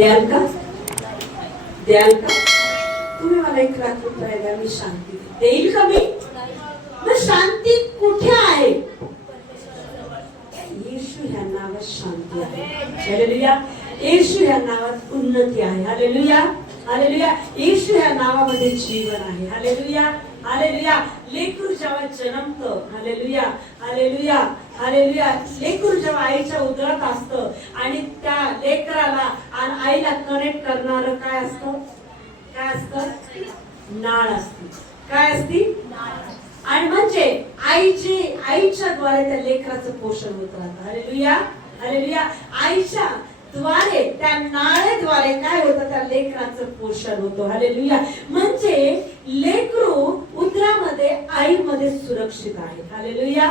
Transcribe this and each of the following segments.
द्याल का? द्याल का? तुम्ही मला 1,00,000 रुपये द्या, मी शांती देईल का? मी मग शांती कुठे आहे? येशू ह्या नावात शांती आहे. हालेलुया. येशू ह्या नावात उन्नती आहे. हालेलुया. हालेलुया. येशू ह्या नावामध्ये जीवन आहे. हालेलुया. हालेलुया. लेकरू जेव्हा जन्मतं, हालेलुया हालेलुया हालेलुया, लेकरू जेव्हा आईच्या उदरात असतं आणि त्या लेकराला आणि आईला कनेक्ट करणारं काय असतं? काय असतं? नाळ असते. काय असती? आणि म्हणजे आईच्या द्वारे त्या लेकराचं पोषण होत राहतं. हालेलुया. हालेलुया. आईच्या द्वारे, त्या नाळेद्वारे काय होतं? त्या लेकराचं पोषण होतं. हालेलुया. म्हणजे लेकरू उदरामध्ये आईमध्ये सुरक्षित आहे. हालेलुया.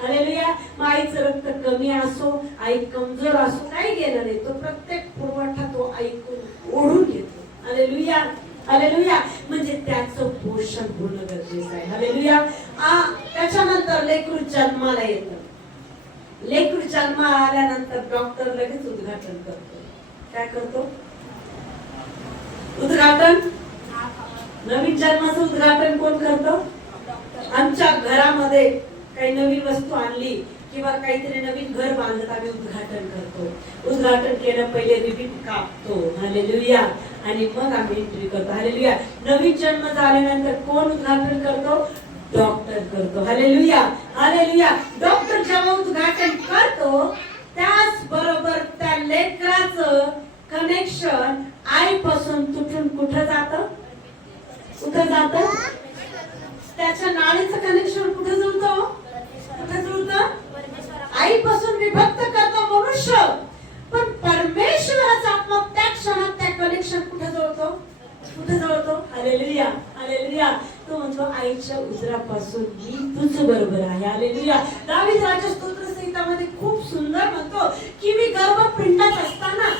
हालेलुया. मग आईचं रक्त कमी असो, आई कमजोर असो, काही गेलं नाही, तो प्रत्येक पुरवठा तो ऐकून ओढून घेतो. हालेलुया. हालेलुया. म्हणजे त्याचं पोषण होणं गरजेचं आहे. हालेलुया. त्याच्यानंतर लेकरू जन्माला येतं. लेकरू जन्माला आल्यानंतर डॉक्टर लगेच उद्घाटन करतो. काय करतो? उद्घाटन. नवीन जन्माचं उद्घाटन कोण करतो? आमच्या घरामध्ये काही नवीन वस्तू आणली किंवा काहीतरी नवीन घर बांधत आम्ही उद्घाटन करतो. उद्घाटन केलं पहिले रिबीन कापतो. हालेलुया. आणि मग आम्ही एंट्री करतो. हालेलुया. नवीन जन्म झाल्यानंतर कोण उद्घाटन करतो? डॉक्टर करतो. हालेलुया. हालेलुया. डॉक्टर जेव्हा उद्घाटन करतो त्याच बरोबर त्या लेकराचं कनेक्शन आईपासून तुटून कुठं जातं? कुठं जातं? त्याच्या नाळीचं कनेक्शन कुठं जुळतं? कुठं जुळतं? आईपासून विभक्त करतो मनुष्य, पण परमेश्वराचा आत्मा त्या क्षणात त्या कनेक्शन कुठं जुळतो? कुठं जुळतो? हालेलुया. हालेलुया. तो म्हणतो आईच्या उदरापासून मी तुझ बरोबर आहे. हालेलुया. दावीद राजा स्तोत्र संहितामध्ये खूप सुंदर म्हणतो की मी गर्भपिंडात असताना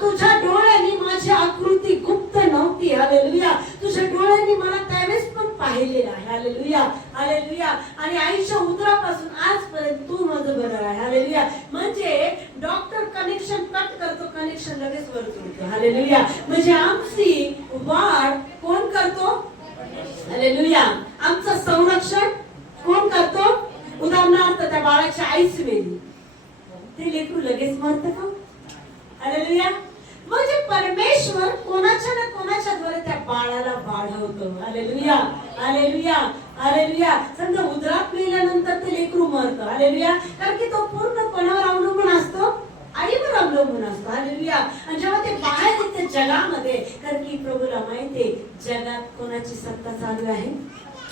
तुझ्या डोळ्यांनी माझी आकृती गुप्त नव्हती. हालेलुया. तुझ्या डोळ्यांनी मला त्यावेळेस पण पाहिलेलं आहे. हालेलुया. हालेलुया. आणि आईच्या उदरापासून आजपर्यंत तू माझं बरं आहे. हालेलुया. म्हणजे डॉक्टर कनेक्शन कट करतो, कनेक्शन लगेच वर जोडतो. हालेलुया. म्हणजे आमची वाढ कोण करतो? हालेलुया. आमचं संरक्षण कोण करतो? उदाहरणार्थ त्या बाळाच्या आईच मेली, ते लेकरू लगेच मरतं का? हालेलुया. म्हणजे परमेश्वर कोणाच्या ना कोणाच्या द्वारे त्या बाळाला वाढवतो. हालेलुया. हालेलुया. हालेलुया. समजा उदरात मेल्यानंतर ते लेकरू मरतं. हालेलुया. कारण की तो पूर्ण कोणावर अवलंबून असतो? आईवर अवलंबून असतो. हालेलुया. आणि जेव्हा ते बाहेर येते जगामध्ये, कारण की प्रभूला माहितीये जगात कोणाची सत्ता चालू आहे?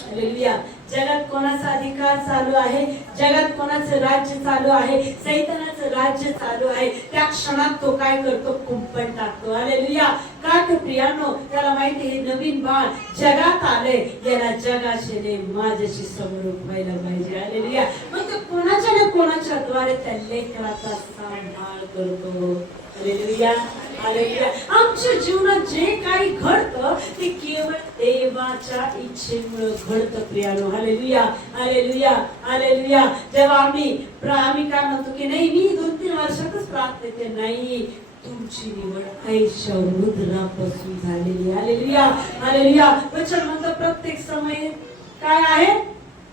हालेलुया. जगात कोणाचा अधिकार चालू आहे? जगात कोणाचं राज्य चालू आहे? सैतानाचं राज्य चालू आहे. त्या क्षणात तो काय करतो? कुंपण टाकतो. हालेलुया. का तर प्रियानो, त्याला माहिती हे नवीन बाळ जगात आले, याला जगाशी नाही माझ्याशी समरूप व्हायला पाहिजे. हालेलुया. मग तो कोणाच्या ना कोणाच्या द्वारे त्या लेकराचा सांभाळ करतो. हालेलुया. हालेलुया. आमच्या जीवनात जे काही घडतं ते केवळ देवाच्या इच्छेमुळे घडतं प्रियानो. हालेलुया. हालेलुया. हालेलुया. जेव्हा आम्ही काय म्हणतो की नाही मी 2-3 वर्षातच प्रार्थना नाही, तुमची निवड आईच्या उदरापासून झालेली. हालेलुया. हालेलुया. वचन म्हणतं प्रत्येक समय काय आहे?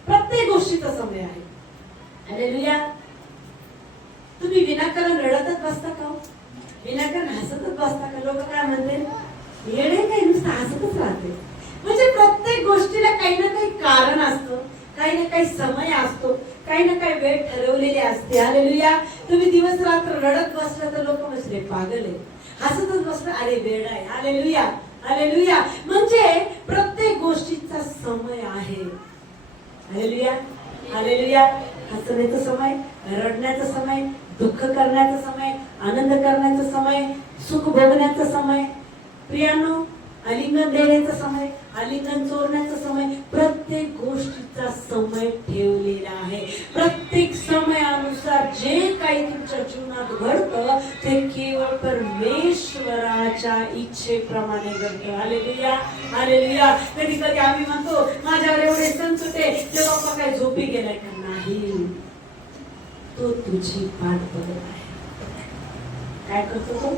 प्रत्येक गोष्टीचा समय आहे. हालेलुया. तुम्ही विनाकारण रडतच बसता का? विनाकारण हसतच बसता का? लोक काय म्हणते? येडे काय नुसतं हसतच राहते. म्हणजे प्रत्येक गोष्टीला काही ना काही कारण असतं, काही ना काही समय असतो, काही ना काही वेळ ठरवलेली असते. हालेलुया. तुम्ही दिवस रात्र रडत बसला तर लोक बसले पागल आहे, हसतच बसलं अरे वेड आहे. हालेलुया. हालेलुया. म्हणजे प्रत्येक गोष्टीचा समय आहे. हालेलुया. हालेलुया. हसण्याचा समय, रडण्याचा समय, दुःख करण्याचा समय, आनंद करण्याचा समय, सुख भोगण्याचा समय, प्रियानो आलिंगन देण्याचा समय, आलिंगन चोरण्याचा समय, प्रत्येक गोष्टीचा समय ठेवलेला आहे. प्रत्येक समयानुसार जे काही तुमच्या जीवनात घडतं ते केवळ परमेश्वराच्या इच्छेप्रमाणे घडतं. हालेलुया. हालेलुया. कधी कधी आम्ही म्हणतो माझ्यावर एवढे संत होते ते बाप्पा काय झोपी गेलाय का? नाही, तो तुझी वाट बघत आहे. काय करतो तो?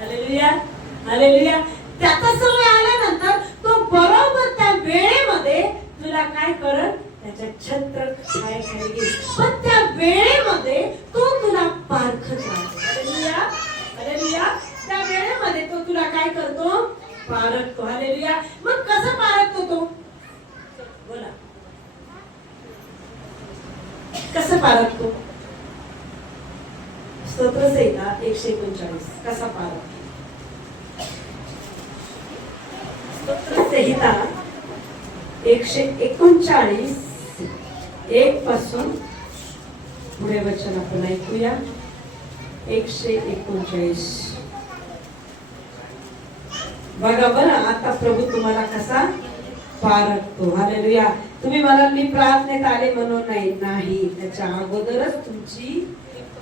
Hallelujah, hallelujah. त्याचा समय आल्यानंतर तो बरोबर त्या वेळेमध्ये तुला काय करत, त्याच्या छत्र छायेखाली घेईल. पण त्या वेळेमध्ये तो तुला पारखत राहतो. Hallelujah, hallelujah. त्या वेळेमध्ये तो तुला काय करतो, पारखतो. हालेलुया. मग कसं पारखतो तो, बोला, कसं पारखतो? स्तोत्रसंहिता 139 कसा पारखतो? स्तोत्रसंहिता 139 1 पासून पुढे वचन आपण ऐकूया. 139 बघा बरं. आता प्रभू तुम्हाला कसा पारखतो. हालेलुया. तुम्ही मला मी प्रार्थनेत आले म्हणून नाही, त्याच्या अगोदरच तुमची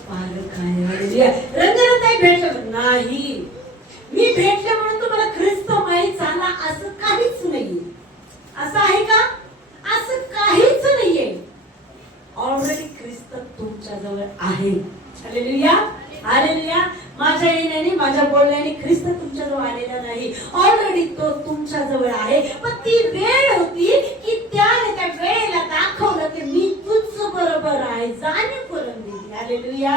पारख आहे. हालेलुया. रंजनाताई भेटलं नाही, मी भेटले म्हणून तुम्हाला ख्रिस्त माहीत झाला असं काहीच नाही. असं आहे का? असं काहीच नाहीये. ऑलरेडी ख्रिस्त तुमच्या जवळ आहे. Hallelujah, hallelujah. माझ्या येण्याने, माझ्या बोलण्याने ख्रिस्त तुमच्या जवळ आलेला नाही. ऑलरेडी तो तुमच्या जवळ आहे. पण ती वेळ होती की त्याने त्या वेळेला दाखवलं की मी तुझ बरोबर आहे, जाणीव करून दिली. Hallelujah,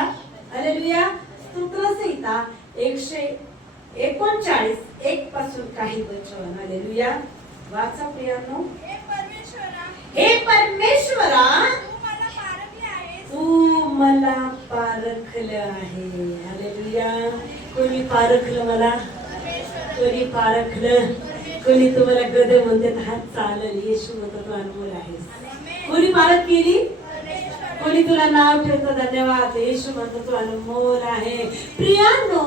hallelujah. स्तोत्रसंहिता 139 1 पासून काही वचन. हालेलुया. वाचा प्रियांनो. हे परमेश्वरा, तू मला पारखलं आहे. हालेलुया. कोणी पारखलं मला? कोणी पारखलं? कोणी तुम्हाला गद म्हणतात, हात चालेल, येशू म्हणतो तू अनमोल आहेस. कोणी पारख केली? कोणी तुला नाव ठेवतो, धन्यवाद, येशू म्हणतो तू अनमोल आहे. प्रियांनो,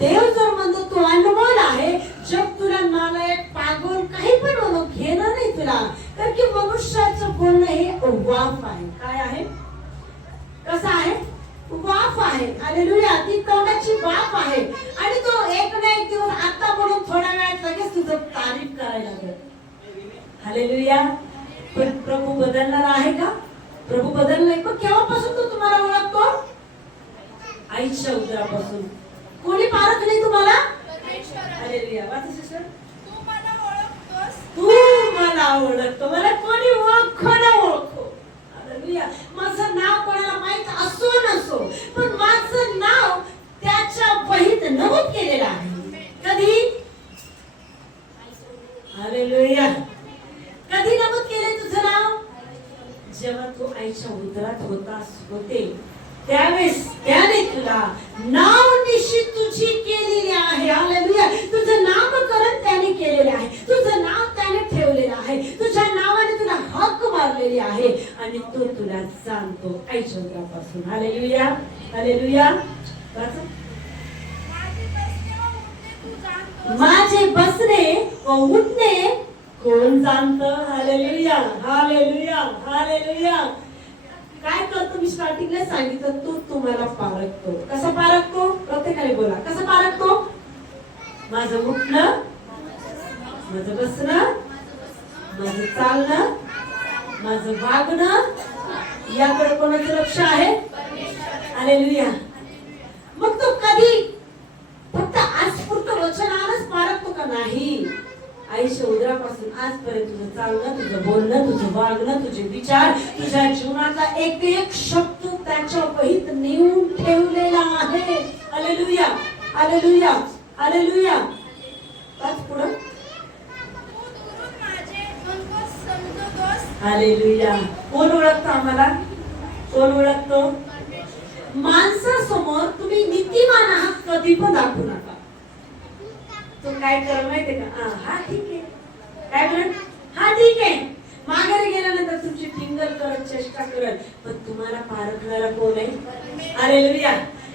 देव जर म्हणतो तू अनमोल आहे, जग तुला नालायक, पागल, काही पण म्हणून घेणं नाही तुला. कारण की मनुष्याचं बोलणं हे वाफ आहे. काय आहे? कसं आहे? वाफ आहे. हालेलुया. ती तोंडाची वाफ आहे. आणि तो एक ना एक दिवस आता म्हणून थोड्या वेळात लगेच तुझं तारीफ करायला लागेल. हालेलुया. पण प्रभू बदलणार आहे का? प्रभू बदललाय. पण केव्हापासून तो तुम्हाला ओळखतो? आईच्या उदरापासून. कोणी पारखले तुम्हाला? हालेलुया. वाचा सिस्टर. तू मला ओळखतो. मला कोणी ओळखो. हालेलुया. माझं नाव कोणाला माहित असो नसो, पण माझं नाव त्याच्या वहीत नमूद केलेलं आहे. कधी? हालेलुया. कधी नमूद केले तुझं नाव? जेव्हा तू आईच्या उदरात होते त्यावेळेस त्याने तुला नाव निश्चित तुझी केलेली आहे. हालेलुया. तुझं नामकरण त्याने केलेले आहे. तुझं नाव त्याने ठेवलेलं आहे. तुझ्या नावाने तुला हक मारलेली आहे आणि तो तुला जाणतो आईच्या उदरापासून. Hallelujah, hallelujah. माझे बसणे व उठणे कोण जाणतं? Hallelujah, hallelujah, hallelujah. काय करतो? मी स्टार्टिंगला सांगितलं, तो तुम्हाला पारखतो. कसा पारखतो? प्रत्येकाने बोला. कसं पारखतो? माझं उठणं, माझं बसणं, माझं चालणं, माझं वागणं, याकडे कोणाचं लक्ष आहे? हालेलुया. मग तो कधी फक्त आजपुरतं वचनानच पारखतो का? नाही. आईच्या उदरापासून आजपर्यंत तुझं चालणं, तुझं बोलणं, तुझं वागणं, तुझे विचार, तुझ्या जीवनाचा एक एक शब्द त्याच्या वहीत नेऊन ठेवलेला आहे. Hallelujah, hallelujah, hallelujah. पाच पुढं. हालेलुया. कोण ओळखतो आम्हाला? कोण ओळखतो? माणसासमोर तुम्ही नीतिमान आहात कधी पण दाखवू नका. तो काय कर माहितीये का? हा ठीक आहे. काय बोल? हा ठीक आहे. माघारी गेल्यानंतर तुमची टिंगल करत, चेष्टा करत, पण तुम्हाला पारखणारा कोण आहे? हालेलुया.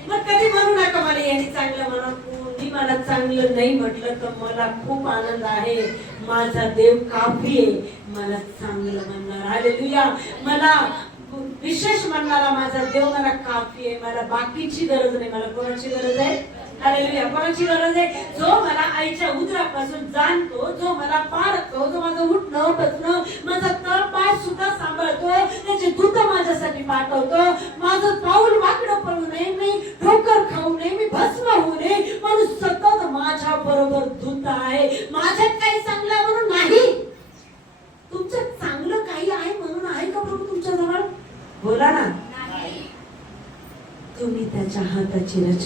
मग कधी म्हणू नका मला यांनी चांगलं म्हणा, कोणी मला चांगलं नाही म्हटलं तर मला खूप आनंद आहे. माझा देव काफी आहे. मला चांगलं म्हणणार. हालेलुया. मला विशेष म्हणणारा माझा देव मला काफी आहे. मला बाकीची गरज नाही. मला कोणाची गरज आहे? हालेलुया. कोणाची गरज आहे? जो मला आईच्या उदरापासून जाणतो, जो मला पारखतो, जो माझं उठणं, बसणं, माझा तळ पाय सुद्धा सांभाळतो, त्याचे दूत माझ्यासाठी पाठवतो. माझं पाऊल वाकडं पडू नये, मी ठोकर खाऊ नये, मी भस्म होऊ नये, माणूस सतत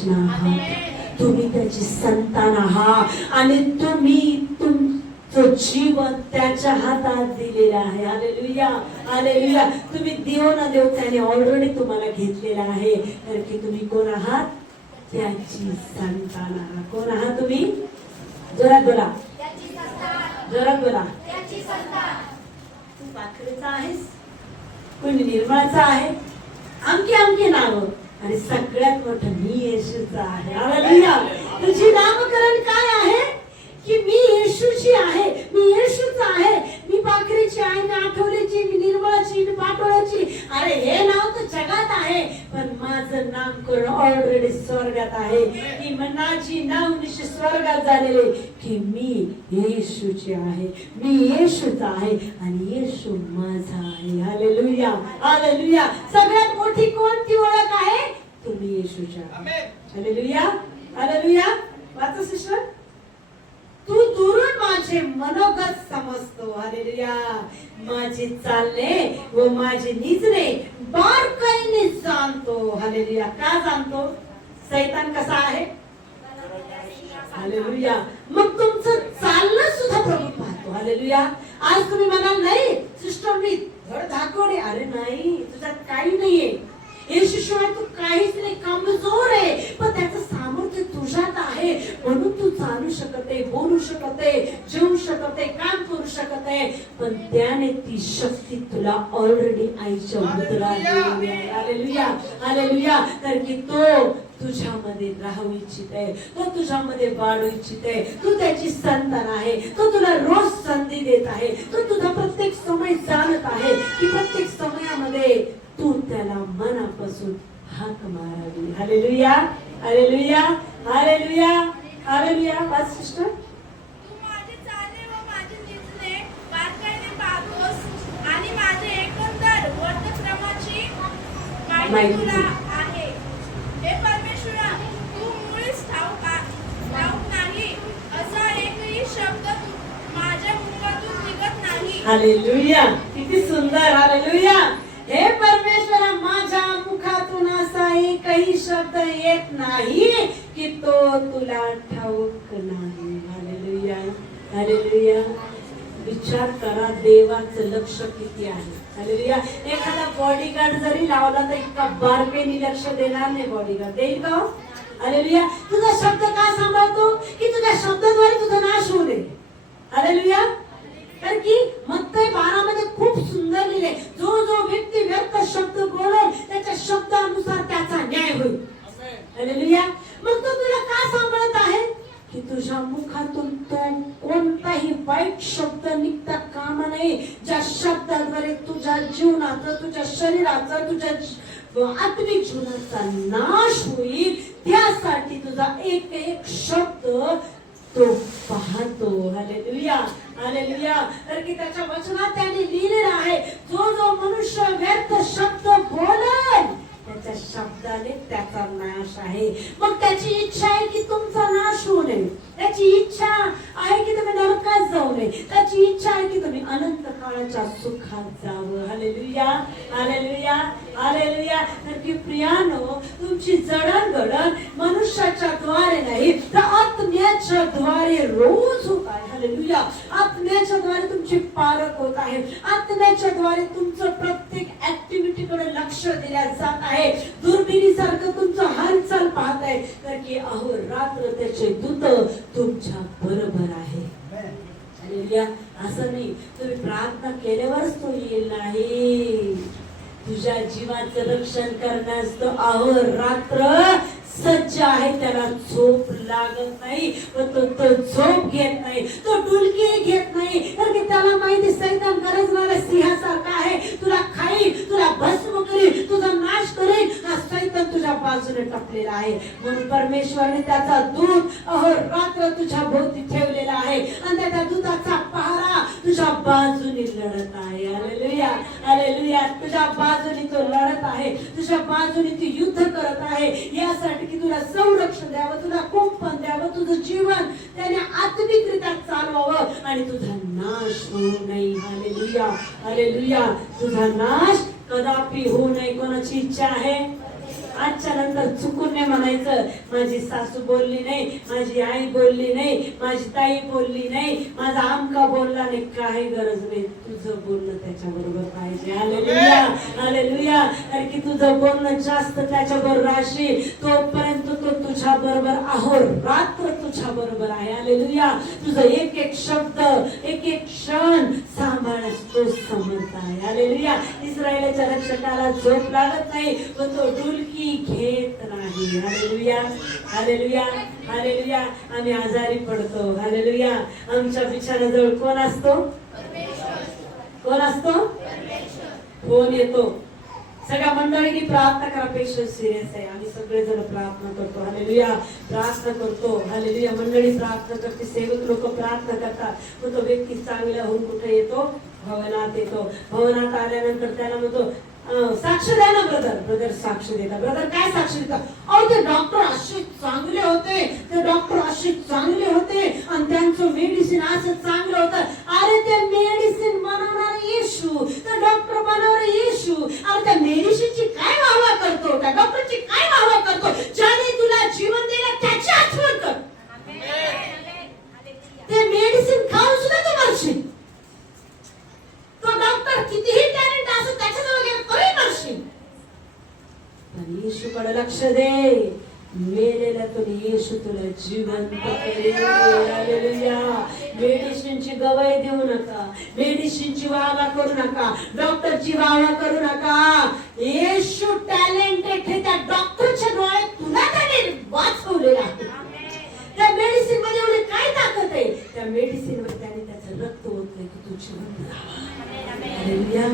रचना आहात, तुम्ही त्याची संतान आहात आणि तुम्ही तुमचं जीवन त्याच्या हातात दिलेलं आहे. Hallelujah, hallelujah. तुम्ही देव ना देव त्याने ऑलरेडी तुम्हाला घेतलेला आहे. कारण की तुम्ही कोण आहात? त्याची संतान आहात. कोण आहात तुम्ही? जोरात बोला, जोरात बोला. तू पाखरेचा आहेस, कोणी निर्मळाचा आहे, आमकी आमकी नाव आणि सगळ्यात मोठं मी येशूचा आहे. हालेलुया. तुझी नामकरण काय आहे? की मी येशूची आहे, मी येशूचा आहे, मी पाखरेची आहे, मी आठवड्याची, मी निर्मळाची, मी पाटोळ्याची. अरे हे नाव तर जगात आहे, पण माझं नामकरण ऑलरेडी स्वर्गात आहे. की मनाची नाव निश्चित स्वर्गात झालेले की मी येशूची आहे, मी येशूचा आहे आणि येशू माझा आहे. Hallelujah, hallelujah. सगळ्यात मोठी कोणती ओळख आहे? तुम्ही येशूच्या. Hallelujah, hallelujah. वाचा सिस्टर. तू दुरून माझे मनोगत समजतो. हालेलुया. माझे चालणे व माझे निजणे बारकाईने जाणतो. हालेलुया. का जाणतो? सैतान कसा आहे? हालेलुया. मग तुमचं चालणं सुद्धा प्रभू पाहतो. हालेलुया. आज तुम्ही म्हणाल नाही सिस्टर मी धड धाकवणे, अरे नाही, तुझ्यात काही नाहीये. येशूशिवाय तू काहीच नाही, कमजोर आहे, पण त्याचं सामर्थ्य तुझ्यात आहे म्हणून तू चालू शकत आहे, बोलू शकत आहे, जेवू शकत आहे, काम करू शकत आहे. पण त्याने ती शक्ती तुला ऑलरेडी आईच्या उदरात दिलेली आहे. Hallelujah, hallelujah. तर की तो तुझ्यामध्ये राहू इच्छित आहे, तो तुझ्यामध्ये वाढू इच्छित आहे. तू त्याची संतान आहे, तो तुला रोज संधी देत आहे, तो तुझा प्रत्येक समय जाणत आहे की प्रत्येक समयामध्ये तू त्याला मनापासून हाक मारावी. Hallelujah, hallelujah, hallelujah, hallelujah. वाच सिस्टर. तू माझे चालणे व माझे निजणे बारकाईने पाहतोस आणि माझे एकंदर वर्तक्रमाची माहिती तुला आहे. हे परमेश्वरा, तू मुळीच ठाऊक नाही, असा एकही शब्द माझ्या मुखातून निघत नाही. हालेलुया. किती सुंदर. हालेलुया. हे परमेश्वरा, माझ्या मुखातून असा एकही शब्द येत नाही की तो तुला ठाऊक नाही. Hallelujah, hallelujah. विचार करा देवाचं लक्ष किती आहे. हालेलुया. एखादा बॉडीगार्ड जरी लावला तर इतका बारकाईने लक्ष देणार नाही बॉडीगार्ड, देईल का? हालेलुया. तुझा शब्द का सांभाळतो? की तुझ्या शब्दाद्वारे तुझा नाश होऊ नये. हालेलुया. कारण की मत्तई 12 मध्ये खूप सुंदर लिहिले, जो जो व्यक्ती व्यर्थ शब्द बोलेल त्याच्या शब्दानुसार त्याचा न्याय होईल. हालेलुया. मग तो तुला का सांभाळत आहे? की तुझ्या मुखातून तो कोणताही वाईट शब्द निघता कामा नये. ज्या शब्दाद्वारे तुझ्या जीवनाचा, तुझ्या शरीराचा, तुझ्या आत्मिक जीवनाचा नाश होईल, त्यासाठी तुझा एक एक शब्द तो पाहतो. Hallelujah, hallelujah. तर की त्याच्या वचनात त्याने लिहिलेलं आहे, जो जो मनुष्य व्यर्थ शब्द बोलेल त्याच्या शब्दाने त्याचा नाश आहे. मग त्याची इच्छा आहे की तुमचा नाश होऊ नये, त्याची इच्छा आहे की तुम्ही नरकात जाऊ नये, त्याची इच्छा आहे की तुम्ही अनंत काळाच्या सुखात जावं. Hallelujah, hallelujah, hallelujah. तर की प्रियानो, तुमची जडणघडण मनुष्याच्या द्वारे नाही तर आत्म्याच्या द्वारे रोज होत आहे. हालेलुया. आत्म्याच्या द्वारे तुमची पारख होत आहे, आत्म्याच्या द्वारे तुमचं प्रत्येक ऍक्टिव्हिटीकडे लक्ष दिल्या जात आहे. दुर्बिणीसारखं तुमचं हालचाल पाहत आहे. तर की अहोरात्र त्याचे दूत तुमच्या बरोबर आहे. हालेलुया. असं नाही तुम्ही प्रार्थना केल्यावरच तो येईल नाही, तुझ्या जीवाचं रक्षण करण्यास तो अहोरात्र सज्ज आहे. त्याला झोप लागत नाही, तो झोप घेत नाही, तो डुलकी घेत नाही. कारण त्याला माहिती सैतान गरजणाऱ्या सिंहासारखा आहे, तुला खाईल, तुला भस्म करील, तुझा नाश करेल. हा सैतान तुझ्या बाजूने टपलेला आहे. म्हणून परमेश्वराने त्याचा दूत अहोरात्र तुझ्या भोवती ठेवलेला आहे आणि त्या दूताचा पहारा तुझ्या बाजूने लढत आहे. Hallelujah, hallelujah. तुझ्या बाजूने तो लढत आहे, तुझ्या बाजूने ती युद्ध करत आहे, यासाठी की तुला संरक्षण द्यावं, तुला कुंपण द्यावं, तुझं जीवन त्याने आत्मिकरित्या चालवावं आणि तुझा नाश होऊ नये. Hallelujah, hallelujah. तुझा नाश कदापि होऊ नये. कोणाची इच्छा आहे? आजच्या नंतर चुकून नाही म्हणायचं माझी सासू बोलली नाही, माझी आई बोलली नाही, माझी ताई बोलली नाही, माझा आमका बोलला नाही. काही गरज नाही, तुझं बोलणं त्याच्याबरोबर पाहिजे. Hallelujah, hallelujah. कारण की तुझं बोलणं जास्त त्याच्याबरोबर राहशील तोपर्यंत तो तुझ्या बरोबर आहोर रात्र तुझ्या बरोबर आहे. हालेलुया. तुझं एक एक शब्द, एक एक क्षण सांभाळण्यास तो समर्थ आहे. हालेलुया. इस्रायलाच्या रक्षकाला झोप लागत नाही, पण तो डुलकी घेत नाही. Hallelujah, hallelujah, hallelujah. आम्ही आजारी पडतो. हालेलुया. आमच्या बिछाण्याजवळ कोण असतो? कोण असतो? फोन येतो. सगळ्या मंडळींनी प्रार्थना करा. पेशंट सिरियस आहे. आम्ही सगळेजण प्रार्थना करतो. हालेलुया, प्रार्थना करतो. हालेलुया. मंडळी प्रार्थना करते, सेवक लोक प्रार्थना करतात. मग तो व्यक्ती चांगला होऊन कुठे येतो? भवनात येतो. भवनात आल्यानंतर त्याला म्हणतो साक्ष द्या ना ब्रदर. ब्रदर साक्ष देतात. ब्रदर काय साक्ष देतात? अहो ते डॉक्टर असे चांगले होते, ते डॉक्टर असे चांगले होते आणि त्यांचं मेडिसिन असं चांगलं होतं. अरे ते मेडिसिन बनवणार येशू, ते डॉक्टर बनवणार येशू. अरे त्या मेडिसिनची काय वाहवा करतो, त्या डॉक्टरची काय वाहवा करतो? ज्याने तुला जीवन दिलं त्याची आठवण कर. ते मेडिसिन खाऊन सुद्धा तू मरशील. तो डॉक्टर कितीही टॅलेंट असो त्याच्याजवळ गेला तरी मरशील. पण येशूकडे लक्ष दे. मेलेला तो येशू तुला जिवंत करेल. हालेलुया. मेडिसिनची गवाही देऊ नका, मेडिसिनची वाहवा करू नका, डॉक्टरची वाहवा करू नका. येशू टॅलेंटेड आहे. त्या डॉक्टरच्या डोळ्यात तुला त्याने वाचवलेला आहे. त्या मेडिसिन मध्ये एवढी काय ताकद आहे? त्या मेडिसिन वर त्याने त्याचं रक्त ओतलंय की तू जिवंत राहा. Hallelujah,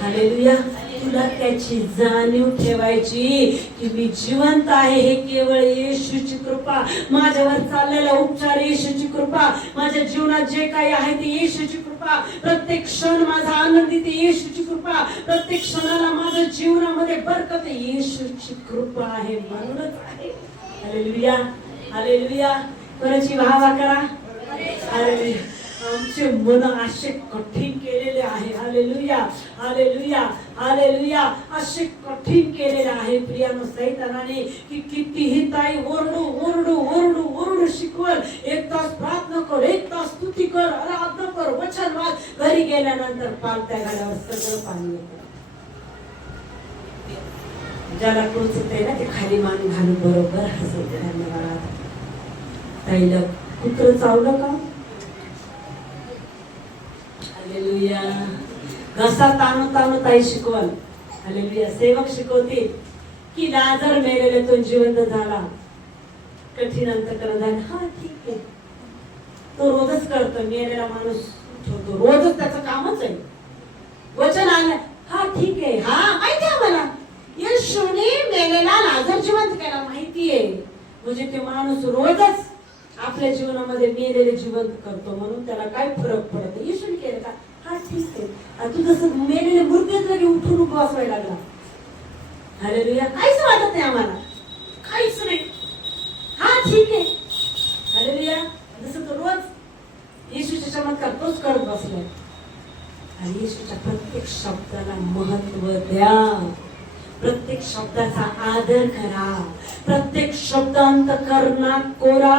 hallelujah. तुला त्याची जाणीव ठेवायची की मी जिवंत आहे. हे केवळ येशूची कृपा. माझ्यावर चाललेला उपचार येशूची कृपा. माझ्या जीवनात जे काही आहे ते येशूची कृपा. प्रत्येक क्षण माझा आनंदित येशूची कृपा. प्रत्येक क्षणाला माझ्या जीवनामध्ये बरकत येशूची कृपा आहे म्हणूनच आहे. Hallelujah, hallelujah. कोणाची वाहवा करा. हालेलुया. आमचे मन असे कठीण केलेले आहे. Hallelujah, hallelujah, hallelujah. असे कठीण केलेले आहे प्रियानो सैतानाने की कितीही ताई ओरडू ओरडू ओरडू ओरडू शिकवल. 1 तास प्रार्थना कर, 1 तास स्तुती कर, आराधना कर, वचन वाच. घरी गेल्यानंतर पालत्या गाड्यावर सगळं पाणी येतं. ज्याला टोचत आहे ना ते खाली मान घालून बरोबर हसवते. धन्यवाद. ताईला कुत्र चावलं का? हालेलुया. घसा ताणू ताणू ताई शिकवल. हालेलुया. सेवक शिकवतील की लाजर मेलेला तो जिवंत झाला. कठीण अंतकरण झालं. हा ठीक आहे, तो रोजच करतो. मेलेला माणूस उठवतो, रोजच त्याचं कामच आहे. वचन आलं, हा ठीक आहे, हा माहिती आहे मला. येशूने मेलेला लाजर जिवंत केला माहितीये. म्हणजे ते माणूस रोजच आपल्या जीवनामध्ये मेलेले जिवंत करतो. म्हणून त्याला काय फरक पडत? येशूने केलं का? हा ठीक आहे. तू जसं मेलेले मूर्तीच लगे उठून बसवायला लागला. हालेलुया. काहीच वाटत नाही आम्हाला, काहीच नाही. हा ठीक आहे. हालेलुया. जसं तो रोज येशूचे चमत्कार तोच करत बसलाय. आणि येशूच्या प्रत्येक शब्दाला महत्व द्या. प्रत्येक शब्दाचा आदर करा. प्रत्येक शब्द अंतःकरणात कोरा.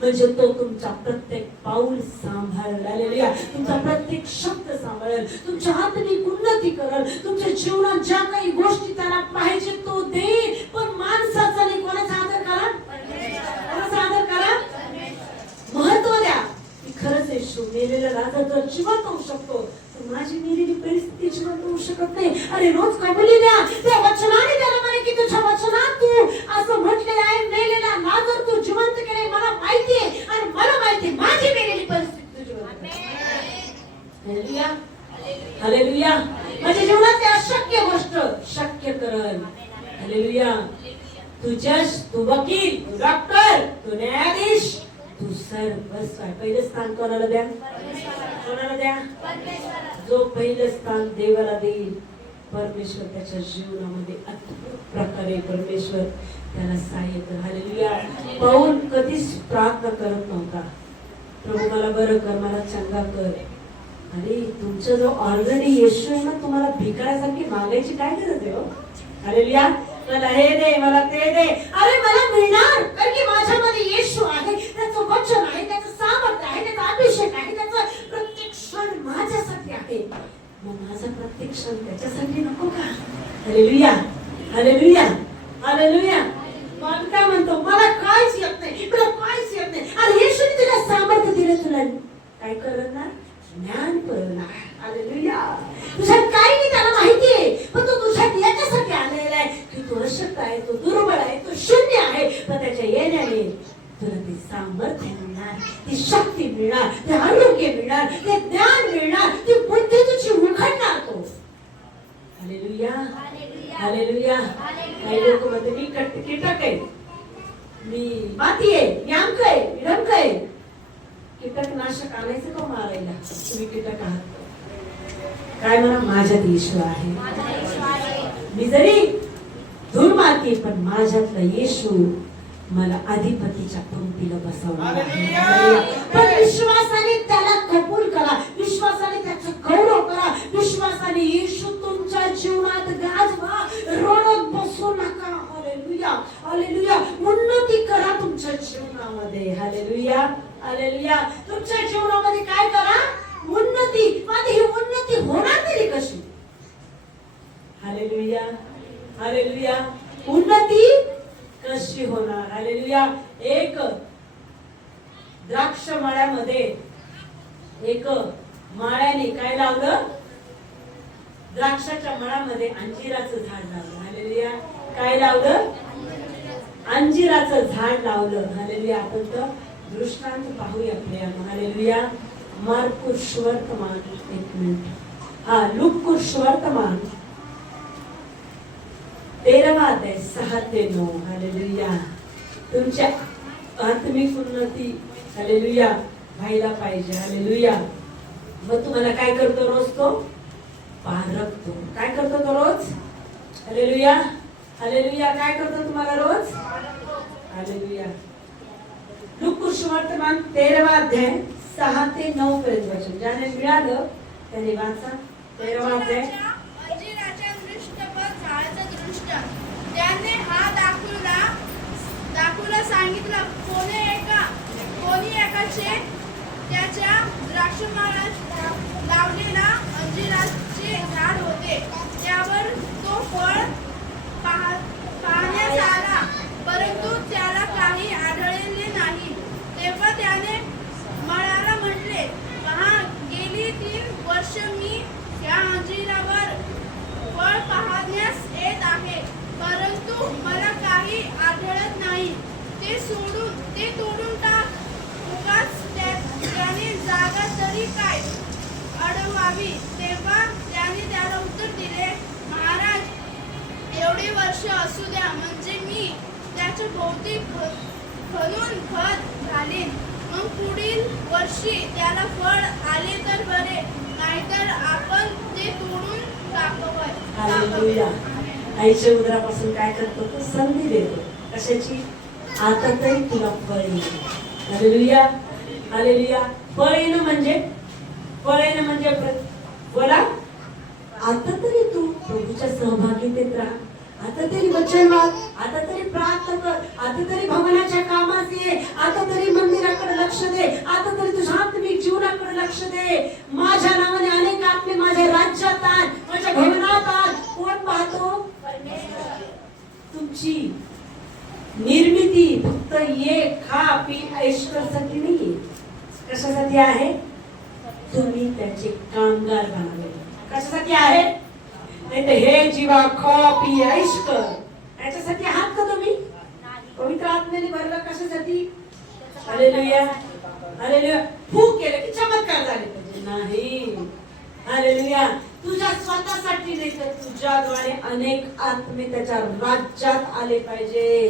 म्हणजे तो तुमचा प्रत्येक पाऊल सांभाळेल. तुमचा प्रत्येक शब्द सांभाळेल. तुमच्या आत्मिक उन्नती करेल. तुमच्या जीवनात ज्या काही गोष्टी त्याला पाहिजे तो देईल. पण माणसाचा नाही. कोणाचा आदर करा? कोणाचा आदर करा? महत्व द्या. खरंच येशू मेलेला राजा जर जिवंत होऊ शकतो तर माझी मेलेली परिस्थिती जिवंत होऊ शकत नाही. अरे रोज कबुली द्या. त्या वचनाने त्याला म्हणे की तुझ्या वचनात तू असं म्हटलेलं आहे, मेलेला लाजर तू जिवंत केले. मला माहितीये आणि मला माहितीये माझी मेलेली परिस्थिती जिवंत. Hallelujah, hallelujah. माझ्या जीवनात ते अशक्य गोष्ट शक्य करल. हालेलुया. तू जज, तू वकील, तू डॉक्टर, तू न्यायाधीश, तू सर्वस्व. पहिलं स्थान कोणाला द्या? कोणाला द्या? जो पहिलं स्थान देवाला देईल परमेश्वर त्याच्या जीवनामध्ये अद्भुत प्रकारे परमेश्वर त्याला सहाय्य कर. हालेलुया. पाऊल कधीच प्रार्थना करत नव्हता, प्रभू मला बरं कर, मला चंगा कर. अरे तुमचा जो ऑलरेडी येशू आहे ना, तुम्हाला भिकाऱ्यासारखी मागायची काय गरज आहे हो? हालेलुया. मला हे दे, मला ते दे. अरे मला मिळणार, कारण की माझ्यामध्ये येशू आहे, त्याचं वचन आहे, त्याचं सामर्थ्य आहे, त्याचा अभिषेक आहे, त्याचं प्रत्येक क्षण माझ्यासाठी आहे. मग माझा प्रत्येक क्षण त्याच्यासाठी नको का? Hallelujah, hallelujah, hallelujah. मग काय म्हणतो, मला काहीच येत नाही, तुला काहीच येत नाही. आणि येशूने तुला सामर्थ्य दिले, तुला काय करणार? ज्ञान पुरवणार. हालेलुया. तुझ्यात काही नाही त्याला माहितीये, पण तो तुझ्यात याच्यासाठी आलेला आहे की तू अशक्त आहे, तो दुर्बळ आहे, तो शून्य आहे. पण त्याच्या येण्याने तुला ते सामर्थ्य मिळणार, ती शक्ती मिळणार, ते आरोग्य मिळणार, ते ज्ञान मिळणार, ती बुद्धी तुझी उघडणार तो. Hallelujah, hallelujah. काही लोक म्हणते मी कीटक आहे, मी माती आहे, मी अंक आहे, मी डंक आहे. कीटकनाशक आणायचं का मारायला? तुम्ही कीटक आहात. काय म्हणा, माझ्यात येशू आहे. मी जरी धूळ मारते, पण माझ्यातला येशू मला अधिपतीच्या पंक्तीला बसवणार आहे. पण विश्वासाने त्याला कबूल करा, विश्वासाने त्याचा गौरव करा, विश्वासाने येशू तुमच्या जीवनात गाजवा. रडत बसू नका. Hallelujah, hallelujah. उन्नती करा तुमच्या जीवनामध्ये. Hallelujah, hallelujah. तुमच्या जीवनामध्ये काय करा? उन्नती. पण ही उन्नती होणार तरी कशी? Hallelujah, hallelujah. उन्नती कशी होणार? हालेलुया. एक द्राक्ष मळ्यामध्ये एक माळ्याने काय लावलं? द्राक्षाच्या मळ्यामध्ये अंजिराचं झाड लावलं. हालेलुया. काय लावलं? अंजिराचं झाड लावलं. हालेलुया. आपण तर दृष्टांत पाहूया आपल्या. हालेलुया. मार्कुस वर्तमान, एक मिनिट. लुकास वर्तमान 13वा अध्याय 6 ते 9. हालेलुया. तुमच्या आत्मिक उन्नती हालेलुया व्हायला पाहिजे. हालेलुया. मग तुम्हाला काय करतो रोज? तो पारखतो. काय करतो तो रोज? Hallelujah, hallelujah. काय करतो तुम्हाला रोज? हालेलुया. लुकास वर्तमान 13वा अध्याय 6 ते 9 पर्यंत वाचन. ज्याने मिळालं त्याने वाचा. 13वा अध्याय. त्याने हा दाखवला सांगितलं, कोणी एकाचे त्याच्या द्राक्षमाळात लावलेला अंजिराचे झाड होते. त्यावर तो फळ पाहण्यास आला, परंतु त्याला काही आढळले नाही. तेव्हा त्याने मळ्याला म्हटले, पहा, गेली 3 वर्ष मी या अंजिरावर फळ पाहण्यास येत आहे, परंतु मला काही आढळत नाही. ते तोडून टाक. उगाच त्याने जागा तरी काय अडवावी. तेव्हा त्याने त्याला उत्तर दिले, महाराज, एवढे वर्ष असू द्या, म्हणजे मी त्याच्या भोवती खणून खत घालीन. मग पुढील वर्षी त्याला फळ आले तर बरे, नाहीतर आपण ते तोडून हालेलुया. आईच्या उदरापासून काय करतो? तो संधी देतो. कशाची? आता तरी तुला फळ येईल. Hallelujah, hallelujah. फळ येणं म्हणजे बोला, आता तरी तू प्रभूच्या सहभागीतेत राहा. आता तरी वचन वाच, आता तरी प्रार्थना कर, आता तरी भवनाच्या कामात ये, आता तरी मंदिराकडे लक्ष दे, आता तरी तुझ्या आत्मिक जीवनाकडे लक्ष दे. माझ्या नावाने अनेक आत्मे माझ्या राज्यात आहेत, माझ्या भवनात आहेत. कोण पाहतो? तुमची निर्मिती फक्त ये, खा, पी, ऐश करण्यासाठी नाही. कशासाठी आहे? तुम्ही त्याचे कामगार बनावे. कशासाठी आहे? नाही तर हे जीवा, खा, पी, ऐश कर, याच्यासाठी आहात का तुम्ही? पवित्र आत्म्याने भरलं कशासाठी? Hallelujah, hallelujah. फूक केलं की चमत्कार झाले पाहिजे? नाही. हालेलुया. तुझ्या स्वतःसाठी नाही, तर तुझ्याद्वारे अनेक आत्मे त्याच्या राज्यात आले पाहिजे.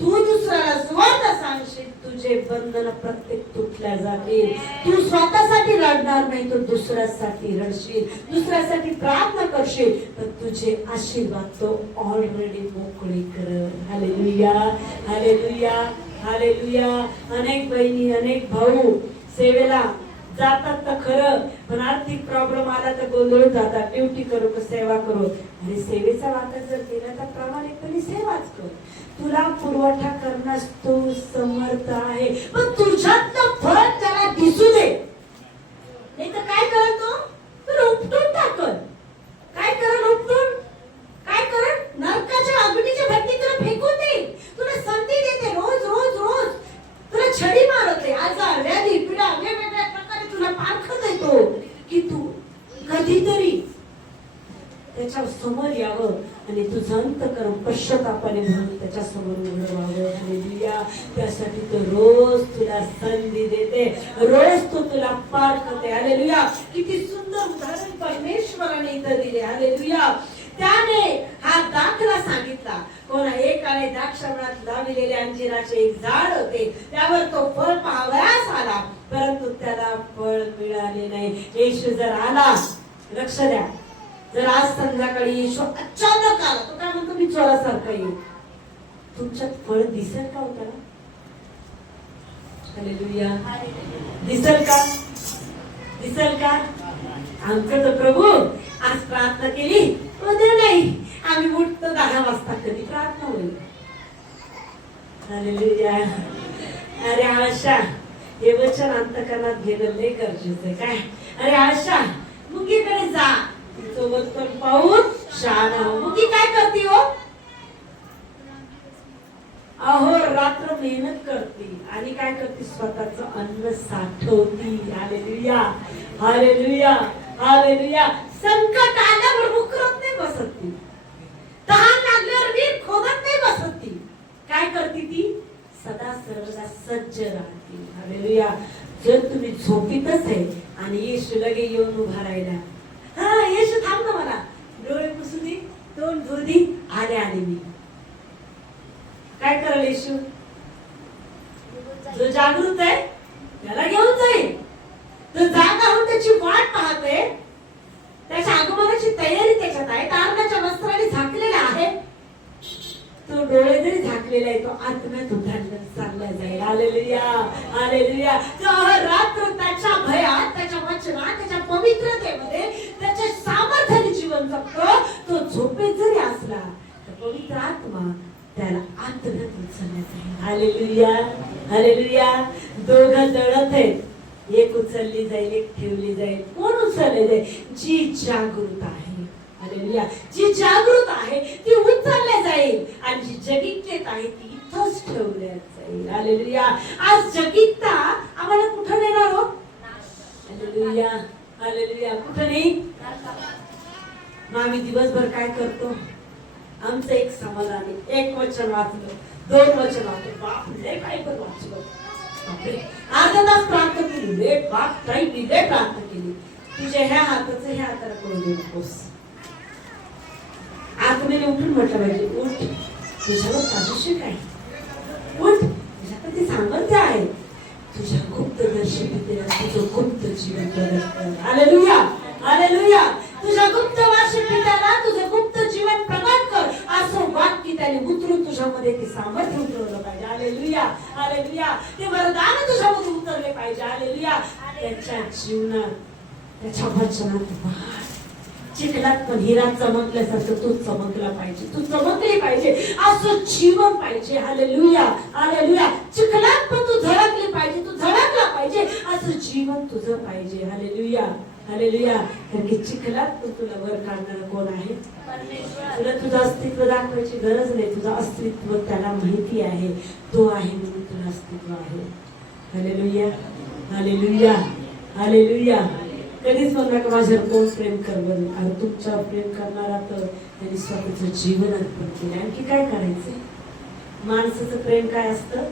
तू दुसऱ्याला स्वार्थ सांगशील, तुझे बंधन प्रत्येक तुटल्या जातील. तू स्वतःसाठी रडणार नाही, तर दुसऱ्यासाठी रडशील, दुसऱ्यासाठी प्रार्थना करशील, तर तुझे आशीर्वाद तो ऑलरेडी मोकळे कर. Hallelujah, hallelujah, hallelujah. अनेक बहिणी, अनेक भाऊ सेवेला जातात तर खरं, पण आर्थिक प्रॉब्लेम आला तर गोंधळून जातात. ड्युटी करू का सेवा करू? आणि सेवेचा वाटा जर केला तर प्रामाणिकपणे सेवाच कर. तुला पुरवठा करण्यास तो समर्थ आहे, पण तुझ्यातलं फळ त्याला दिसू दे. नाही तर काय करतो? तुला उपटून टाकल. काय करल उपटून? काय करल? नरकाच्या अग्नीच्या भट्टीत तुला फेकून देईल. तुला संधी देते रोज रोज रोज. तुला छडी मारते. आजार, व्याधी, पीडा वेगवेगळ्या प्रकारे तुला पारखत येतो की तू कधीतरी त्याच्या समोर यावं आणि तुझं अंतःकरण पश्चातापाने भरून त्याच्या समोर उभं व्हावं. हालेलुया. त्यासाठी तो रोज तुला संधी देते, रोज तो तुला पारखते. हालेलुया. किती सुंदर उदाहरण परमेश्वराने इथं दिले. हालेलुया. त्याने हा दाखला सांगितला. कोणा एकाने द्राक्षवनात लावलेले अंजिराचे एक झाड होते, त्यावर तो फळ पाहावयास आला, परंतु त्याला फळ मिळाले नाही. येशू जर आला, लक्ष द्या, जर आज संध्याकाळी येशू अचानक आला, तो काय म्हणतो? मी चोरासारखा येईल. तुमच्यात फळ दिसेल का हो त्याला? हालेलुया. दिसेल का? दिसेल का? आमचं तर प्रभू आज प्रार्थना केली, उद्या नाही. आम्ही उठतो 10 वाजता, कधी प्रार्थना होईल? हालेलुया. अरे आशा, हे वचन अंतःकरणात घेणं लय गरजेचं आहे. काय? अरे आशा, मुकीकडे जा, सोबत पण पाहून शहाणा हो. मुकी काय करते हो? अहो रात्र मेहनत करते आणि काय करते? स्वतःचं अन्न साठवती. हालेलुया. हालेलुया. हालेलुया. संकट आल्यावर मुकरत नाही बसत ती. तहान लागल्यावर वीर खोदत नाही बसत ती. काय करते ती? सदा सर्वदा सज्ज राहते. हालेलुया. जर तुम्ही झोपीतच आहे आणि येशू लगे येऊन उभा राहिला, हा येशू थांब ना, मला डोळे पुसू दे, तोंड धुऊ दे, आले मी. काय कराल येशू? जो जागृत आहे त्याला घेऊन जाईल. तो जागा होऊन त्याची वाट पाहतोय, त्याच्या आगमनाची तयारी त्याच्यात आहे, तारणाच्या वस्त्राने झाकलेला आहे. तो डोळे जरी झाकलेला आहे, तो आत्म्यात उतरला चालला जाईल. हालेलुया. हालेलुया. तो रात्र त्याच्या भयात, त्याच्या वचनात, त्याच्या पवित्रतेमध्ये, त्याच्या सामर्थ्याने जीवन जगतो. तो झोपेत जरी असला तर पवित्र आत्मा त्याला आत्म्यात उचलण्यात आहे. हालेलुया. हालेलुया. दोघं जळत आहेत, एक उचलली जाईल, एक ठेवली जाईल. कोण उचलले जाईल? जी जागृत आहे. हालेलुया. जी जागृत आहे ती उचलल्या जाईल आणि जी जगितलेत आहे ती इथंच ठेवण्यात जाईल. हालेलुया. आज जगितता आम्हाला कुठं नेणार हो? हालेलुया. हालेलुया. कुठं नाही? मग आम्ही दिवसभर काय करतो? आमचं एक समाधान आहे, एक वचन वाचलं, 2 वचन वाचलं, बाप लय काय पण वाचलं, अर्धा तास प्रार्थना केली, रे बाप काही लय प्रार्थना केली. तुझ्या ह्या हाताचं ह्या हाताला करून देऊ नकोस. आत्म्याने उठून म्हटलं पाहिजे, उठ, तुझ्यावर अभिषेक आहे, उठ, तुझ्याकडे ते सामर्थ्य आहे. तुझ्या गुप्त दर्शनीतेला तुझं गुप्त जीवन प्रगट कर. हालेलुया. हालेलुया. तुझ्या गुप्त वार्षिकतेला तुझं गुप्त जीवन प्रगट कर. असं वाक्य त्याने उतरून तुझ्यामध्ये ते सामर्थ्य उतरवलं पाहिजे. हालेलुया. हालेलुया. ते वरदान तुझ्यामध्ये उतरले पाहिजे. हालेलुया. त्याच्या जीवनात, त्याच्या वचनात वाढ. चिखलात पण हिरा चमकल्यासारखं तू चमकला पाहिजे, तू चमकली पाहिजे, असं जीवन पाहिजे. हालेलुया. हालेलुया. चिखलात पण तू झळकली पाहिजे, तू झळकला पाहिजे, असं जीवन तुझं पाहिजे. हालेलुया. हालेलुया. कारण की चिखलात पण तुला वर काढणारा कोण आहे? तुला तुझं अस्तित्व दाखवायची गरज नाही. तुझं अस्तित्व त्याला माहिती आहे, तो आहे म्हणून तुला अस्तित्व आहे. हालेलुया. हालेलुया. हालेलुया. कधीच म्हणणार का माझ्यावर कोण प्रेम करवल? आणि तुमच्यावर प्रेम करणारा तर त्यांनी स्वतःचं जीवन अर्पण केलं. आणखी काय करायचं? माणसाचं प्रेम काय असतं?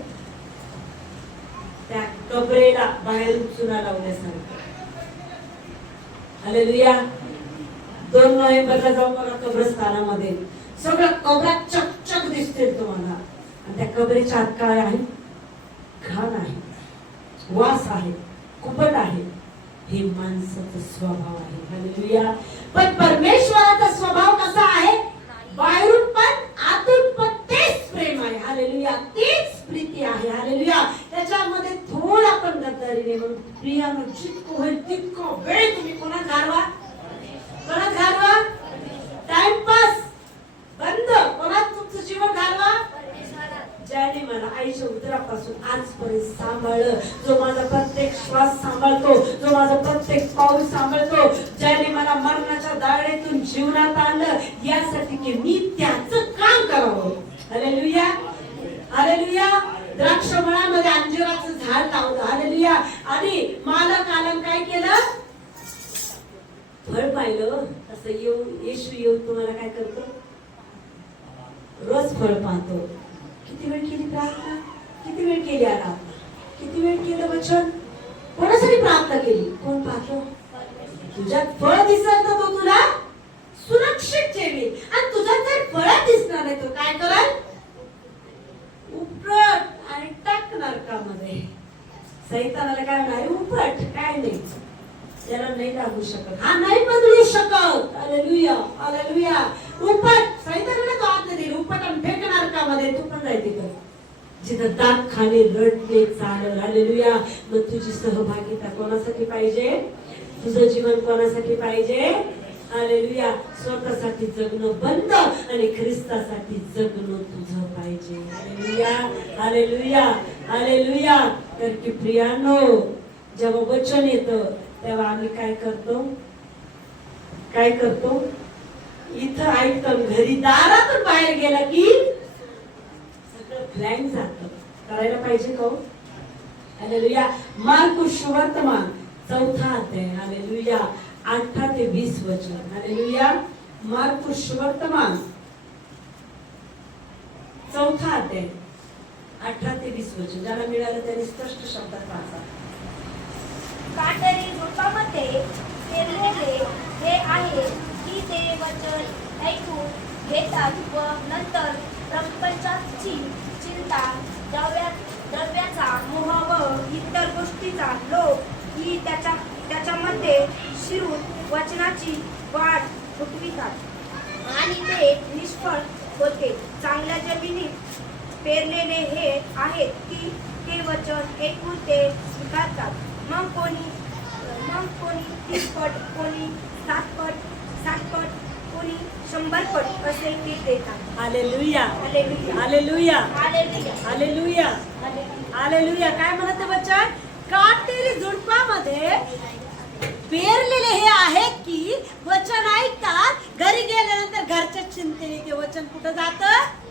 त्या कबरेला बाहेर चुना लावण्यासारखं. हालेलुया. 2 नोव्हेंबरला जाऊन बघा कब्रस्थानामध्ये, सगळं कबरा चकचक दिसतील तुम्हाला, आणि त्या कबरेच्या आत काय आहे? घाण आहे, वास आहे, कुपट आहे. हे माणसाचा स्वभाव आहे. हालेलुया. पण परमेश्वराचा स्वभाव कसा आहे? बाहेरून पण आतून पण तेच प्रेम आहे. हालेलुया. तेच प्रीती आहे. हालेलुया. त्याच्यामध्ये थोडा पण गद्दारी जबाबदारी नाही. म्हणून प्रियानं जितकं होईल तितकं वेळ तुम्ही कोणात घालवा, कोणात घालवा, टाइमपास बंद, कोणात तुमचं जीवन घालवा. ज्याने मला आईच्या उदरापासून आजपर्यंत सांभाळलं, जो माझा प्रत्येक श्वास सांभाळतो, जो माझा प्रत्येक पाऊल सांभाळतो, ज्याने मला मरणाच्या दाढेतून जीवनात आणलं, यासाठी की मी त्याचं काम करावं. Hallelujah, hallelujah. द्राक्षमळामध्ये अंजिराचं झाड लावलं. हालेलुया. आणि मालक आलं काय केलं, फळ पाहिलं. तसं येशू येऊन तुम्हाला काय करतो, रोज फळ पाहतो. किती वेळ केली प्रार्थना, किती वेळ केली आराधना, किती वेळ केलं वचन, कोणासाठी प्रार्थना केली, कोण पाहतो. तुझ्यात फळ दिसत तो तुला सुरक्षित ठेवेल. आणि तुझ्यात जर फळ दिसणार नाही तो काय करेल, उपट आणि टाक नरकामध्ये. सैतानाला काय होणार, उपट, काय नाही, त्याला नाही लागू शकत, हा नाही बदलू शकत. Hallelujah, hallelujah. उपट, सैतानाला तो आज्ञा देईल, उपट आणि फेक नरकामध्ये. तू पण जाय तिकडे जिथं दात खाणे रडणे चालेल. हालेलुया. मग तुझी सहभागिता कोणासाठी पाहिजे, तुझं जीवन कोणासाठी पाहिजे. हालेलुया. स्वतःसाठी जगणं बंद आणि ख्रिस्तासाठी जगणं तुझं पाहिजे. Hallelujah, hallelujah, hallelujah. तर की प्रियानो, जेव्हा वचन येतं तेव्हा आम्ही काय करतो, काय करतो, इथं ऐकतो, घरी दारातून बाहेर गेला की सगळं ब्लँक जातं. करायला पाहिजे का. हालेलुया. मार्कुस सुवर्तमान 4 अध्याय, हालेलुया, 8 ते 20 वचन. हालेलुया. मार्कुस सुवर्तमान 4 अध्याय 8 ते 20 वचन. ज्याला मिळालं त्यांनी स्पष्ट शब्दात वाचा. काटेरी झुडपामध्ये पेरलेले हे आहे की ते वचन ऐकून घेतात व नंतर प्रपंचाची चिंता, द्रव्याचा मोह व इतर गोष्टीचा लोभ ही त्याच्यामध्ये शिरून वचनाची वाट फुटवितात आणि ते निष्फळ होते. चांगल्या जमिनीत पेरलेले हे आहेत की ते वचन ऐकून ते स्वीकारतात. मग कोणी 30 पट, कोणी 7 पट, 60 पट, कोणी 100 पट असे पीक देतात. Hallelujah, hallelujah, hallelujah, hallelujah, hallelujah, hallelujah. काय म्हणत ते वचन, काटेरी झुडपामध्ये पेरलेले हे आहेत की वचन ऐकतात, घरी गेल्यानंतर घरच्या चिंतेने ते वचन कुठं जातं,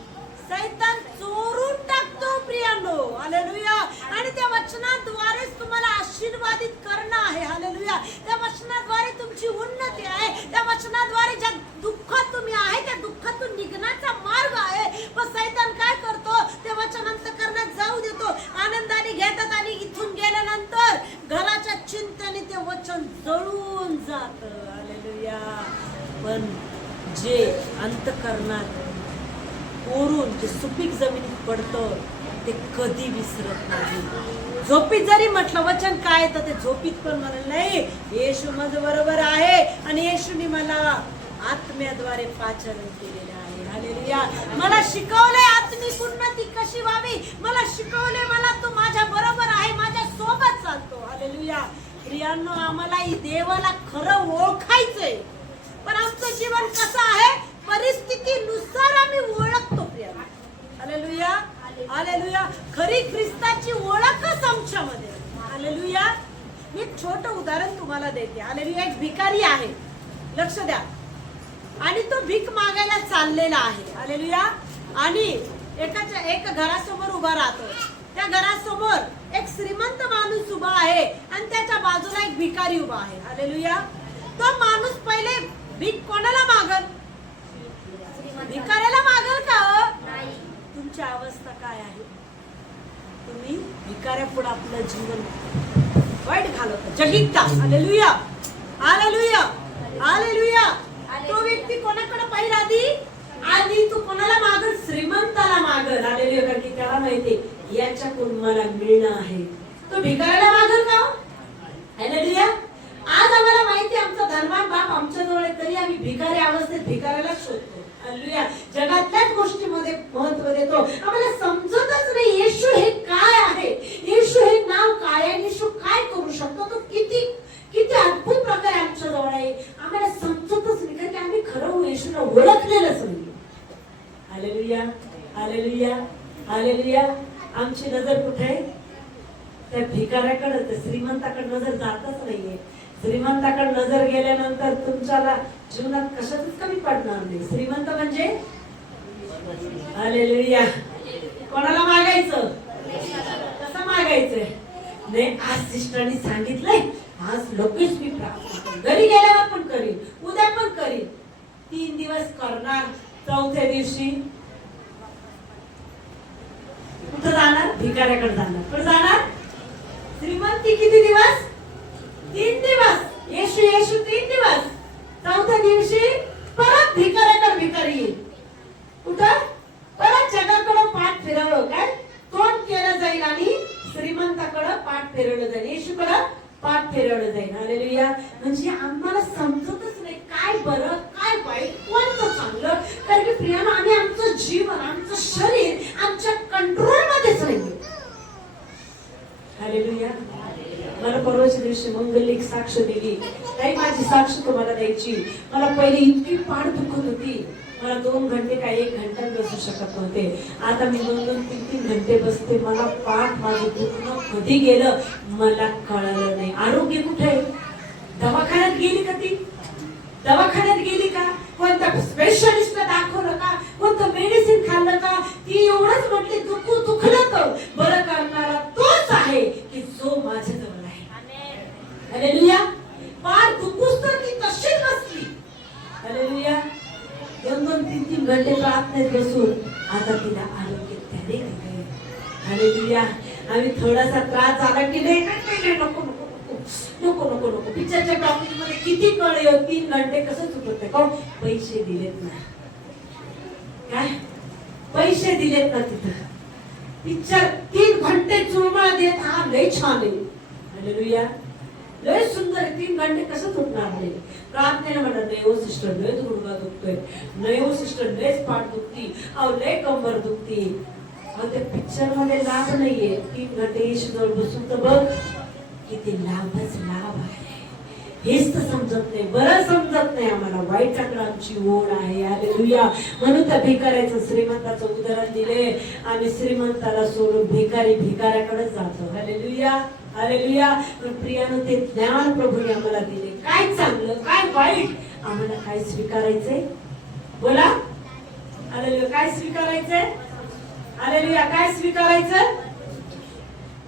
सैतान चोरून टाकतो. प्रियानो, हालेलुया. आणि त्या वचनाद्वारेच तुम्हाला आशीर्वादित करणं आहे. हालेलुया. त्या वचनाद्वारे तुमची उन्नती आहे. त्या वचनाद्वारे ज्या दुःखात तुम्ही आहे त्या दुःखातून निघण्याचा मार्ग आहे. पण सैतान काय करतो, ते वचन अंतःकरणात जाऊ देतो, आनंदाने घेतात आणि इथून गेल्यानंतर घराच्या चिंतेने ते वचन जळून जातं. हालेलुया. पण जे अंतःकरणात कोरून जे सुपीक जमिनीत पडतं ते कधी विसरत नाही. झोपीत जरी म्हटलं वचन काय तर ते झोपीत पण म्हणलं नाही, येशू माझं बरोबर आहे आणि येशूने मला आत्म्याद्वारे पाचारण केलेलं आहे. हालेलुया. मला शिकवलंय आत्मिक उन्नती कशी व्हावी, मला शिकवलंय, मला तो माझ्या बरोबर आहे, माझ्या सोबत चालतो. हालेलुया. प्रियांनो, आम्हाला देवाला खरं ओळखायचंय, पण आमचं जीवन कसं आहे, परिस्थितीनुसार आम्ही ओळखतो. प्रियांनो, हालेलुया, हालेलुया. खरी ख्रिस्ताची ओळखच आमच्यामध्ये. हालेलुया. मी एक छोटं उदाहरण तुम्हाला देते. हालेलुया. एक भिकारी आहे, लक्ष द्या, आणि तो भीक मागायला चाललेला आहे. हालेलुया. आणि एक घरासमोर उभा राहतो. त्या घरासमोर एक श्रीमंत माणूस उभा आहे आणि त्याच्या बाजूला एक भिकारी उभा आहे. हालेलुया. तो माणूस पहिले भीक कोणाला मागल, भिकाऱ्याला मागल का हो? तुमची अवस्था काय आहे, तुम्ही भिकाऱ्या पुढे आपलं जीवन वाईट घालवता, जगिता. Hallelujah, hallelujah, hallelujah. तो व्यक्ती कोणाकडे पाहिला आधी तू कोणाला मागल, श्रीमंताला मागल. हालेलुया. कारण की त्याला माहिती याच्याकडून मला मिळणं आहे. तो भिकाऱ्याला मागल का. हालेलुया. आज आम्हाला माहिती आमचा धर्मात बाप आमच्या जवळ तरी आम्ही भिकारी अवस्थेत भिकाऱ्याला शोधतो. हालेलुया. जगातल्याच गोष्टीमध्ये महत्व देतो. आम्हाला समजतच नाही येशू हे काय आहे, येशू हे नाव काय आहे, येशू काय त्या भिकाऱ्याकडे त्या श्रीमंताकडे नजर जातच नाहीये. श्रीमंताकडे नजर गेल्यानंतर तुमच्याला जीवनात कशातच कमी पडणार नाही. श्रीमंत म्हणजे हालेलुया. कोणाला मागायचं? कसं मागायचंय? नाही, आज सिस्टरनी सांगितलंय, आज लगेच मी प्रार्थना करीन, घरी गेल्यावर पण करीन, उद्या पण करीन. 3 दिवस करणार, चौथ्या दिवशी कुठं जाणार? भिकाऱ्याकडे जाणार. कुठं जाणार? श्रीमंती किती दिवस? 3 दिवस. येशू येशू 3 दिवस. चौथ्या दिवशी परत भिकाऱ्याकडे भिकारी येईल. कुठं? परत जगाकडे पाठ फिरवलं काय? तोंड केलं जाईल आणि श्रीमंताकडे पाठ फिरवलं जाईल, येशूकडे पाठ फिरवलं जाईल. हालेलुया. म्हणजे आम्हाला समजतच नाही काय बरं काय वाईट, कोणतं चांगलं. कारण की प्रियानं आम्ही आमचं जीवन आमचं शरीर आमच्या कंट्रोल मध्येच नाहीये. हालेलुया. मला परवाच्या दिवशी मंगलिक साक्ष दिली. काही माझी साक्ष तुम्हाला द्यायची. मला पहिले इतकी पाठ दुखत होती, मला 2 घंटे काय 1 घंटा बसू शकत नव्हते. आता मी 2-2, 3-3 घंटे बसते. मला पाठ माझं दुखणं कधी गेलं मला कळलं नाही. आरोग्य कुठे आहे? दवाखान्यात गेली का ती? दवाखान्यात गेली का? कोणत्या स्पेशलिस्टला दाखवलं का? कोणतं मेडिसिन खाल्लं का? ती एवढंच म्हटली, दुखलं तर बरं करणारा तोच आहे की जो माझ्या जवळ आहे. हालेलुया. पाठ दुखूस तर ती तशीच बसली. हालेलुया. 2-2, 3-3 घंटे प्रार्थनेत बसून आता तिला आरोग्य त्याने दिले. हालेलुया. आम्ही थोडासा त्रास झाला की नाही नको नको नको नको नको. पिक्चरच्या टॉपिक मध्ये किती कळ 3 घंटे कसं चुकत नाही का? पैसे दिलेत ना. काय पैसे दिलेत ना तिथं पिक्चर 3 घंटे चुळमा देत. हा लय छान आहे. हालेलुया. लय सुंदर आहे. 3 घंटे कसं तुटणार नाही. प्रार्थनेला म्हणत नाही हो सिस्टर लय गुडघा दुखतोय, नाही हो सिस्टर लयच पाठ दुखती, अहो लय कंबर दुखती. अहो त्या पिक्चर मध्ये लाभ नाहीये. 3 घंटे येशूजवळ बसून तर बघ किती लाभच लाभ आहे. हेच तर समजत नाही. बरं समजत नाही आम्हाला. वाईटाकडे आमची ओढ आहे. हालेलुया. म्हणून त्या भिकाऱ्याचं श्रीमंताचं उदाहरण दिले. आम्ही श्रीमंताला सोडून भिकाऱ्याकडे जातो. हालेलुया. हालेलुया. पण प्रियानं ते ज्ञान प्रभूने आम्हाला दिले. काय चांगलं काय वाईट आम्हाला काय स्वीकारायचंय? बोला. हालेलुया. काय स्वीकारायचंय? हालेलुया. काय स्वीकारायचं?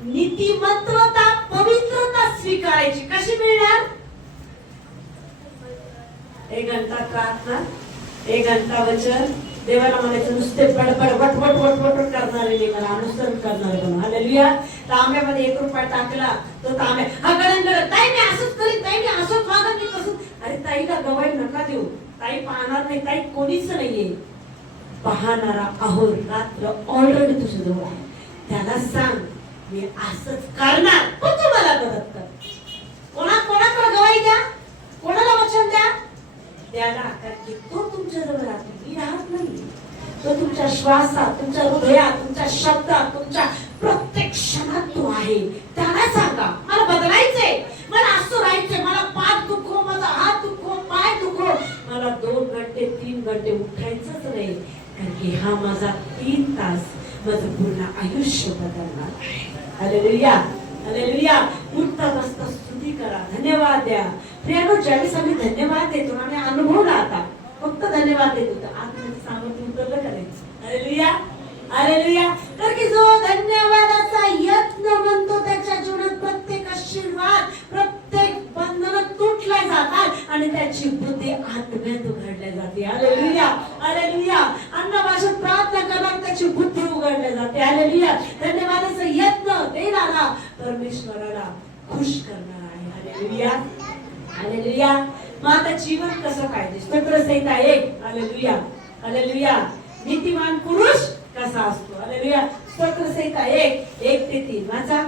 नीतिमत्वता पवित्रता स्वीकारायची. कशी मिळणार? 1 घंटा प्रार्थना, 1 घंटा वचन. देवाला म्हणायचं नुसते बडबड वटवट वटवट करणारे नाही, मला अनुसरण करणारे बनव. हालेलुया. तांब्यामध्ये 1 रुपया टाकला तो तांब्या हा गडंगड, ताई मी असंच करीन, ताई मी असंच वागत, मी कसं. अरे ताईला गवाई नका देऊ. ताई पाहणार नाही. ताई कोणीच नाहीये. पाहणारा अहोर रात्र ऑलरेडी तुझ्या जवळ आहे. त्याला सांग मी असंच करणार, पण तू मला मदत कर. कोणाकडे गवाई द्या, कोणाला वचन द्या? त्याला. कारण की तो तुमच्या जवळ राहतो, मी राहत नाही. तो तुमच्या श्वासात, तुमच्या हृदयात, तुमच्या शब्दात, तुमच्या प्रत्येक क्षणात तो आहे. त्याला सांगा मला बदलायचंय, मला असं राहायचंय, मला पाठ दुखो, माझा हात दुखो, पाय दुखो, मला 2 घंटे 3 घंटे उठायचंच नाही. कारण की हा माझा 3 तास माझं पूर्ण आयुष्य बदलणार आहे. हालेलुया. हालेलुया. उठता बसता स्तुती करा, धन्यवाद द्या. प्रियानो, ज्यावेळेस आम्ही धन्यवाद देतो आम्ही अनुभवला. आता फक्त धन्यवाद देत होतो, आतमध्ये सामर्थ्य उतरलं का नाही? हालेलुया. हालेलुया. तर की जो धन्यवादाचा यत्न म्हणतो त्याच्या जीवनात प्रत्येक आशीर्वाद, प्रत्येक बंधन तुटल्या जातात आणि त्याची बुद्धी आत्म्यात उघडल्या जाते. हालेलुया. हालेलुया. अन्नभाषेत प्रार्थना करणार त्याची बुद्धी उघडल्या जाते. हालेलुया. धन्यवादाचा यत्न देणारा परमेश्वराला खुश करणार आहे. हालेलुया. हालेलुया. मग आता जीवन कसं पाहिजे? स्तोत्रसंहिता 1. हालेलुया. हालेलुया. नीतिमान पुरुष कसा असतो? हालेलुया. स्तोत्रसंहिता 1:1-3 वाचा.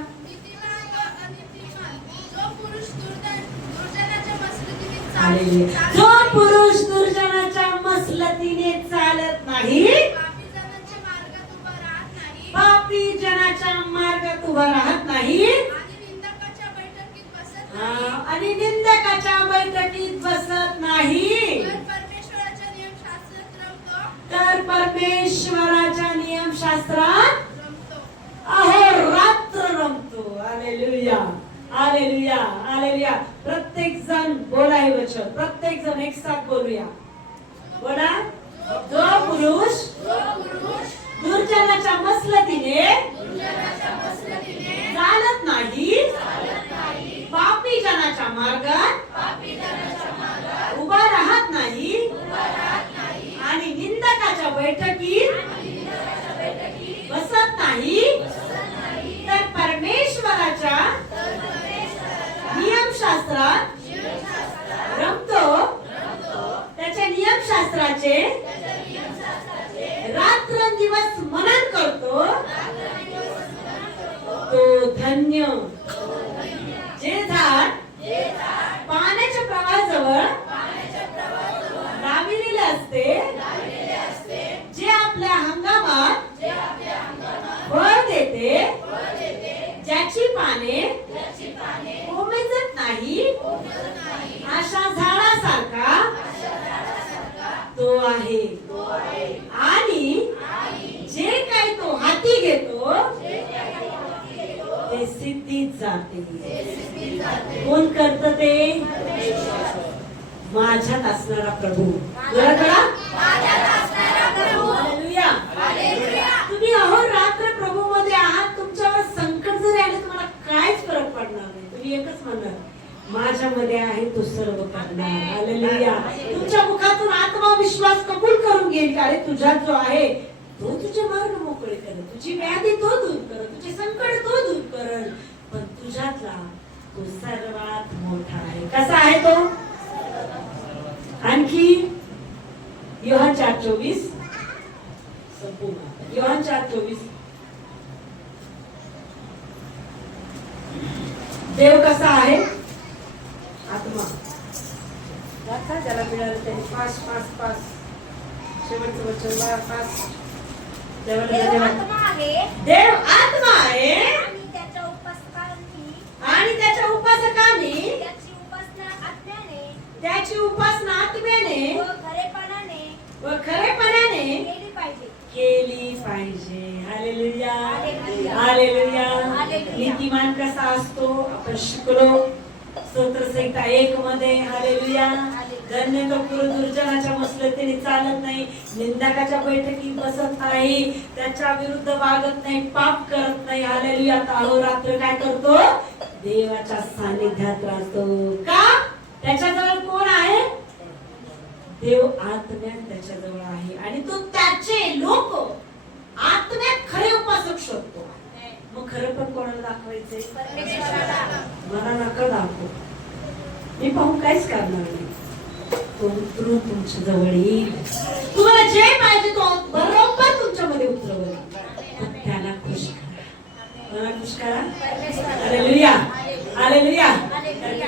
जो पुरुष दुर्जनाच्या मसलतीने चालत नाही, पापी जनाच्या मार्गात उभा राहत नाही आणि निंदकाच्या बैठकीत बसत नाही, तर परमेश्वराच्या नियमशास्त्रात अहोरात्र रमतो. Hallelujah hallelujah hallelujah. प्रत्येक जण बोला हे वचन, प्रत्येक जण एक साथ बोलूया. बोला. जो पुरुष दुर्जनाच्या मसलतीने चालत नाही, पापी जनाच्या मार्गात उभा राहत नाही आणि निंदकाच्या बैठकीत बसत नाही, तर परमेश्वराच्या नियमशास्त्रात रमतो, त्याच्या नियमशास्त्राचे रात्रंदिवस मनन करतो, तो धन्य. जे झाड पाण्याच्या प्रवाहाजवळ लाविलेले असते, जे आपल्या हंगामात फळ देते, ज्याची पाने कोमेजत नाही, अशा झाडासारखा तो आहे. आणि जे काही तो हाती घेतो ते सिद्धीत जाते. कोण करत ते? माझ्यात असणारा प्रभू. हालेलुया. तुम्ही अहोरात्र प्रभू मध्ये आहात. तुमच्यावर संकट जरी आले तुम्हाला काहीच फरक पडणार नाही. तुम्ही एकच म्हणणार, माझ्यामध्ये आहे तो सर्व करणार. हालेलुया. तुमच्या मुखातून आत्मविश्वास कबूल करून घेईल, अरे तुझ्यात जो आहे तो तुझे मार्ग मोकळे करेल, तुझी व्याधी तो दूर करेल, तुझे संकट तो दूर करेल. पण तुझ्यातला तो सर्वात मोठा आहे. कसा आहे तो? आणखी योहान 4:24 संपूर्ण. योहान 4:24. देव कसा आहे? आत्मा. वाचा ज्याला मिळालं त्यांनी. पाच शेवटचं वचन 5. देव आत्मा आहे, देव आत्मा आहे आणि त्याच्या उपासकांनी त्याची उपासना आत्म्याने व खरेपणाने केली पाहिजे. Hallelujah hallelujah. हालेलुया. हालेलुया. नीतिमान कसा असतो आपण शिकलो स्तोत्रसंहिता 1 मध्ये. हालेलुया. धन्य तो पुरुष दुर्जनाच्या मसलतीने चालत नाही, निंदकाच्या बैठकीत बसत नाही, त्याच्या विरुद्ध वागत नाही, पाप करत नाही. हालेलुया. अहोरात्र काय करतो? देवाच्या सानिध्यात राहतो. का? त्याच्याजवळ कोण आहे? देव आत्म्यात त्याच्याजवळ आहे आणि तो त्याचे लोक आत्म्यात खरे उपासक शोधतो. मग खरं पण कोणाला दाखवायचंय? मला नका दाखव, मी पाहून काहीच करणार नाही. तो उतरून तुमच्या जवळ येईल. तुम्हाला जे पाहिजे तो बरोबर तुमच्यामध्ये उतरवेल. पण त्याला खुश करा. खुश करा. Hallelujah hallelujah.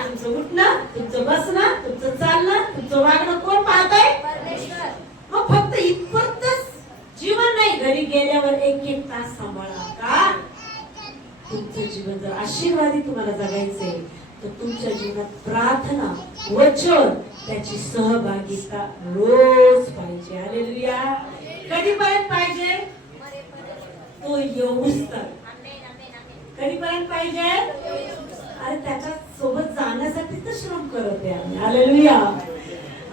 तुमचं उठणं, तुमचं बसणं, तुमचं चालणं, तुमचं वागणं कोण पाहतंय? मग फक्त इतपतच जीवन नाही, घरी गेल्यावर 1-1 तास सांभाळा. का? तुमचं जीवन जर आशीर्वादी तुम्हाला जगायचंय तर तुमच्या जीवनात प्रार्थना, वचन, त्याची सहभागिता रोज पाहिजे. हालेलुया. कधीपर्यंत पाहिजे? तो येऊच तर. कधीपर्यंत पाहिजे? अरे त्याच्या सोबत जाण्यासाठी तर श्रम करत आहे आम्ही. Hallelujah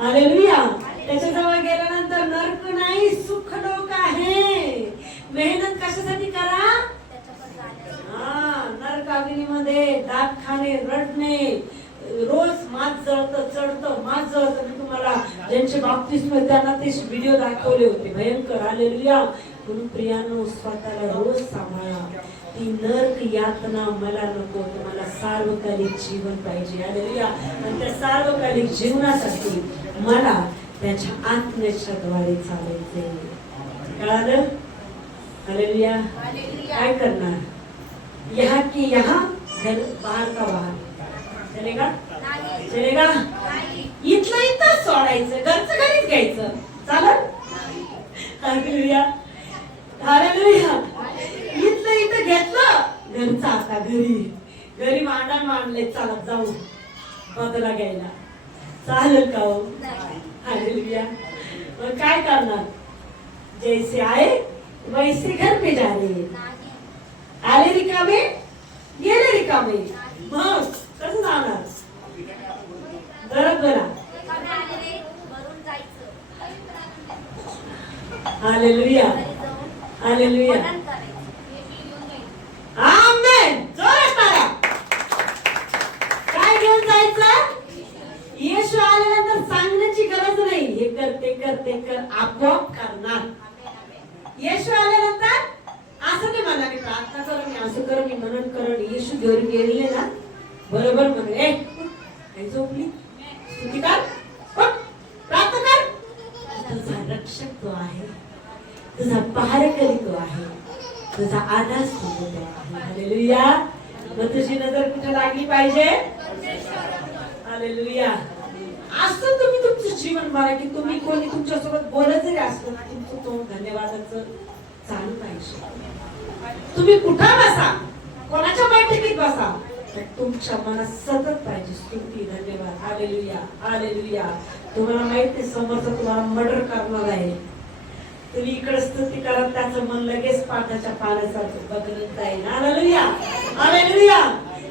hallelujah. त्याच्याजवळ गेल्यानंतर नरक नाही, सुख लोक आहे. मेहनत कशासाठी करा? नरक अग्नीमध्ये दात खाणे, रडणे, रोज मात जळतं, चढतं, मात जळतं. मी तुम्हाला ज्यांचे बाप्तिस्म त्यांना ते व्हिडिओ दाखवले होते, भयंकर. हालेलुया. म्हणून प्रियानो स्वतःला रोज सांभाळा. ती नरक यातना मला नको, तुम्हाला सार्वकालिक जीवन पाहिजे. हालेलुया. आणि त्या सार्वकालिक जीवनासाठी मला त्याच्या आत्म्याच्या द्वारे चालायचे. कळालं? हालेलुया. काय करणार? यहाँ की यहाँ, घर बाहर का बाहर. चलेगा? चलेगा? इथलं इथं सोडायचं, घरचं घरीच घ्यायचं. चालेल? Hallelujah hallelujah. इथलं इथं घेतलं, घरचं आता घरी. घरी भांडण मांडले, चालत जाऊ बदला घ्यायला. चालेल का हो? हालेलुया. मग काय करणार? जैसे आए वैसे घर पे जा रहे. आले रिकामे, गेले रिकामे. जावे. मग कसं जाणार? बरोबर. कमी आलेले भरून जायचं. हालेलुया, घरी जाऊन हालेलुया, वंदन करायचं. हे मी घेऊन जाईन. आमेन. जोरात टाळ्या. काय घेऊन जायचं? येशू आल्यानंतर सांगण्याची गरज नाही. हे कर, ते कर, ते कर, आपोआप करणार. येशू आल्यानंतर असं नाही म्हणा मी प्रार्थना करू, मी असं करू, मी मनन करू. येशू घेऊन गेले ना बरोबर म्हणे, ए काय झोपली, स्तुती कर, उठ, प्रार्थना कर. तुझा रक्षक तो आहे, तुझा पहारेकरी तो आहे, तुझा आधार स्तुती तो आहे. हालेलुया. मग तुझी नजर कुठे लागली पाहिजे? हालेलुया. असं तुम्ही तुमचं जीवन बघा की तुम्ही कोणी तुमच्यासोबत बोलत जरी असलं ना तुमचं तोंड धन्यवादाचं चालू पाहिजे. तुम्ही कुठं बसा, कोणाच्या बैठकीत बसा, तर तुमच्या मनात सतत पाहिजे स्तुती, धन्यवाद, हालेलुया, हालेलुया. तुम्हाला माहित नाही समोरचा तुम्हाला मर्डर करणार आहे, तुम्ही इकडे स्तुती करा, त्याचं मन लगेच पाठाच्या पाण्यासारखं बदलत जाईल. Hallelujah, hallelujah.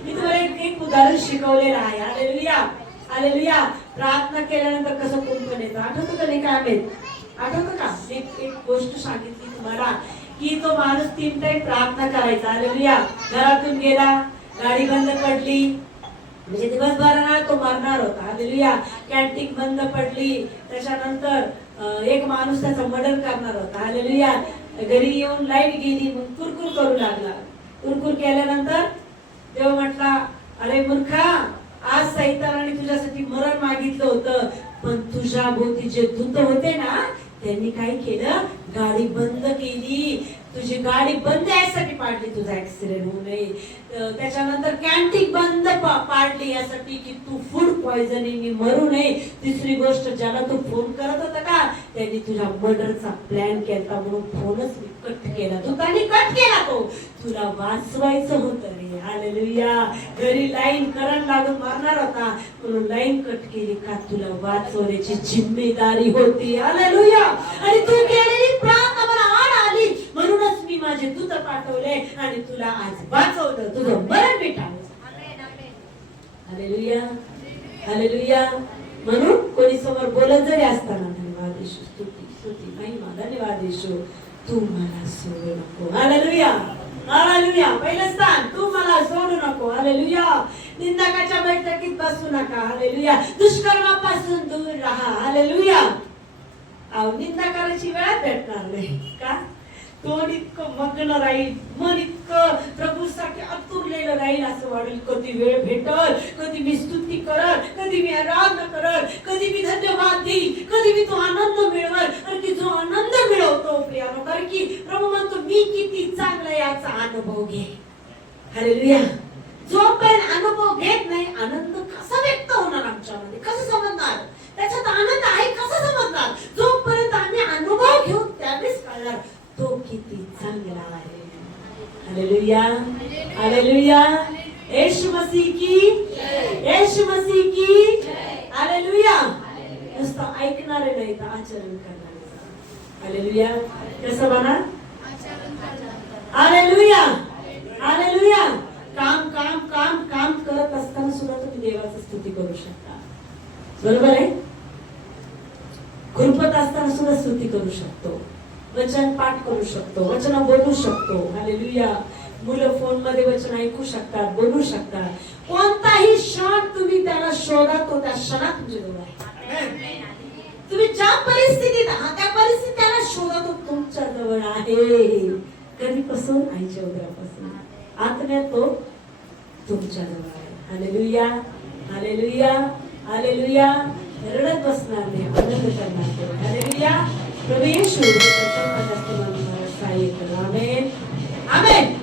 मी तुम्हाला एक उदाहरण शिकवलेलं आहे. Hallelujah, hallelujah. प्रार्थना केल्यानंतर कसं कुंपण येतं आठवतं का नाही? काय माहित आठवतं का? एक गोष्ट सांगितली तुम्हाला की तो माणूस 3 टाइम प्रार्थना करायचा. हालेलुया. घरातून गेला, गाडी बंद पडली, म्हणजे दिवसभराना तो मरणार होता. हालेलुया. कॅन्टीन बंद पडली, त्याच्यानंतर एक माणूस त्याचा मर्डर करणार होता. हालेलुया. घरी येऊन लाईट गेली, मग कुरकुर करू लागला. कुरकुर केल्यानंतर देव म्हटला, अरे मूर्खा, आज सैतानाने तुझ्यासाठी मरण मागितलं होतं, पण तुझ्या भोवती जे दूत होते ना त्यांनी काय केलं? गाडी बंद केली. तुझी गाडी बंद यासाठी पाडली, तुझा ऍक्सिडेंट होऊ नये. त्याच्यानंतर कॅन्टीन बंद पाडली यासाठी की तू फूड पॉइझनिंग मरू नये. तिसरी गोष्ट, ज्याला तू फोन करत होता का त्यांनी तुझ्या मर्डरचा प्लॅन केला, म्हणून फोनच मी कट केला. दूतांनी कट केला तो. तुला वाचवायचं होतं रे. हालेलुया. घरी लाईन करंट लागून मारणार होता, म्हणून लाईन कट केली का तुला वाचवण्याची जिम्मेदारी होती. हालेलुया. आणि तू केलेली प्रार्थना मला आड आली, म्हणूनच मी माझे दूत पाठवले आणि तुला आज वाचवलं, तुझं मरण मिटावलं. Hallelujah, hallelujah. म्हणून कोणी समोर बोलत जरी असताना धन्यवाद येशू, स्तुती, स्तुती, महिमा, धन्यवाद येशू, तू मला सोडू नको. Hallelujah, hallelujah. पहिलं स्थान, तू मला सोडू नको. हालेलुया. निंदकाच्या बैठकीत बसू नका. हालेलुया. दुष्कर्मापासून दूर राहा. हालेलुया. निंदा करायची वेळ भेटणार नाही का? तोंड इतकं मग्न राहील, मन इतकं प्रभूसाठी आतुरलेलं राहील, असं वाटेल कधी वेळ भेटल, कधी मी स्तुती करल, कधी मी आराधना करल, कधी मी धन्यवाद देईल, कधी मी तो आनंद मिळवल. आणि की जो आनंद मिळवतो प्रियानो, कारण की प्रभू म्हणतो मी किती चांगला याचा अनुभव घे. हालेलुया. जोपर्यंत अनुभव घेत नाही, आनंद कसा व्यक्त होणार आमच्यामध्ये, कसं समजणार त्याच्यात आनंद आहे, कसं समजणार? जोपर्यंत आम्ही अनुभव घेऊ त्यावेळेस कळणार तो किती चांगला आहे. Hallelujah, hallelujah. येशू मसीह की, येशू मसीह की. हालेलुया. नुसतं ऐकणारे नाही तर आचरण करणारे. हालेलुया. कसं बना? Hallelujah, hallelujah. काम काम काम काम करत असताना सुद्धा तुम्ही देवाची स्तुती करू शकता. बरोबर आहे? खुरपत असताना सुद्धा स्तुती करू शकतो, वचन पाठ करू शकतो, वचन बोलू शकतो. हालेलुया. मुलं फोन मध्ये वचन ऐकू शकतात, बोलू शकतात. कोणताही क्षण तुम्ही त्याला शोधा, तो त्या क्षणात तुमच्या जवळ आहे. तुम्ही ज्या परिस्थितीत आहात त्या परिस्थितीत त्याला शोधा, तो तुमच्या जवळ आहे. कधीपासून? आईच्या उदरापासून. आत्म्यात तो तुमच्या जवळ आहे. Hallelujah, hallelujah, hallelujah. रडत बसणार नाही, आनंद करणार नाही. हालेलुया. प्रभू येशू सहाय्य करा. आमेन, आमेन.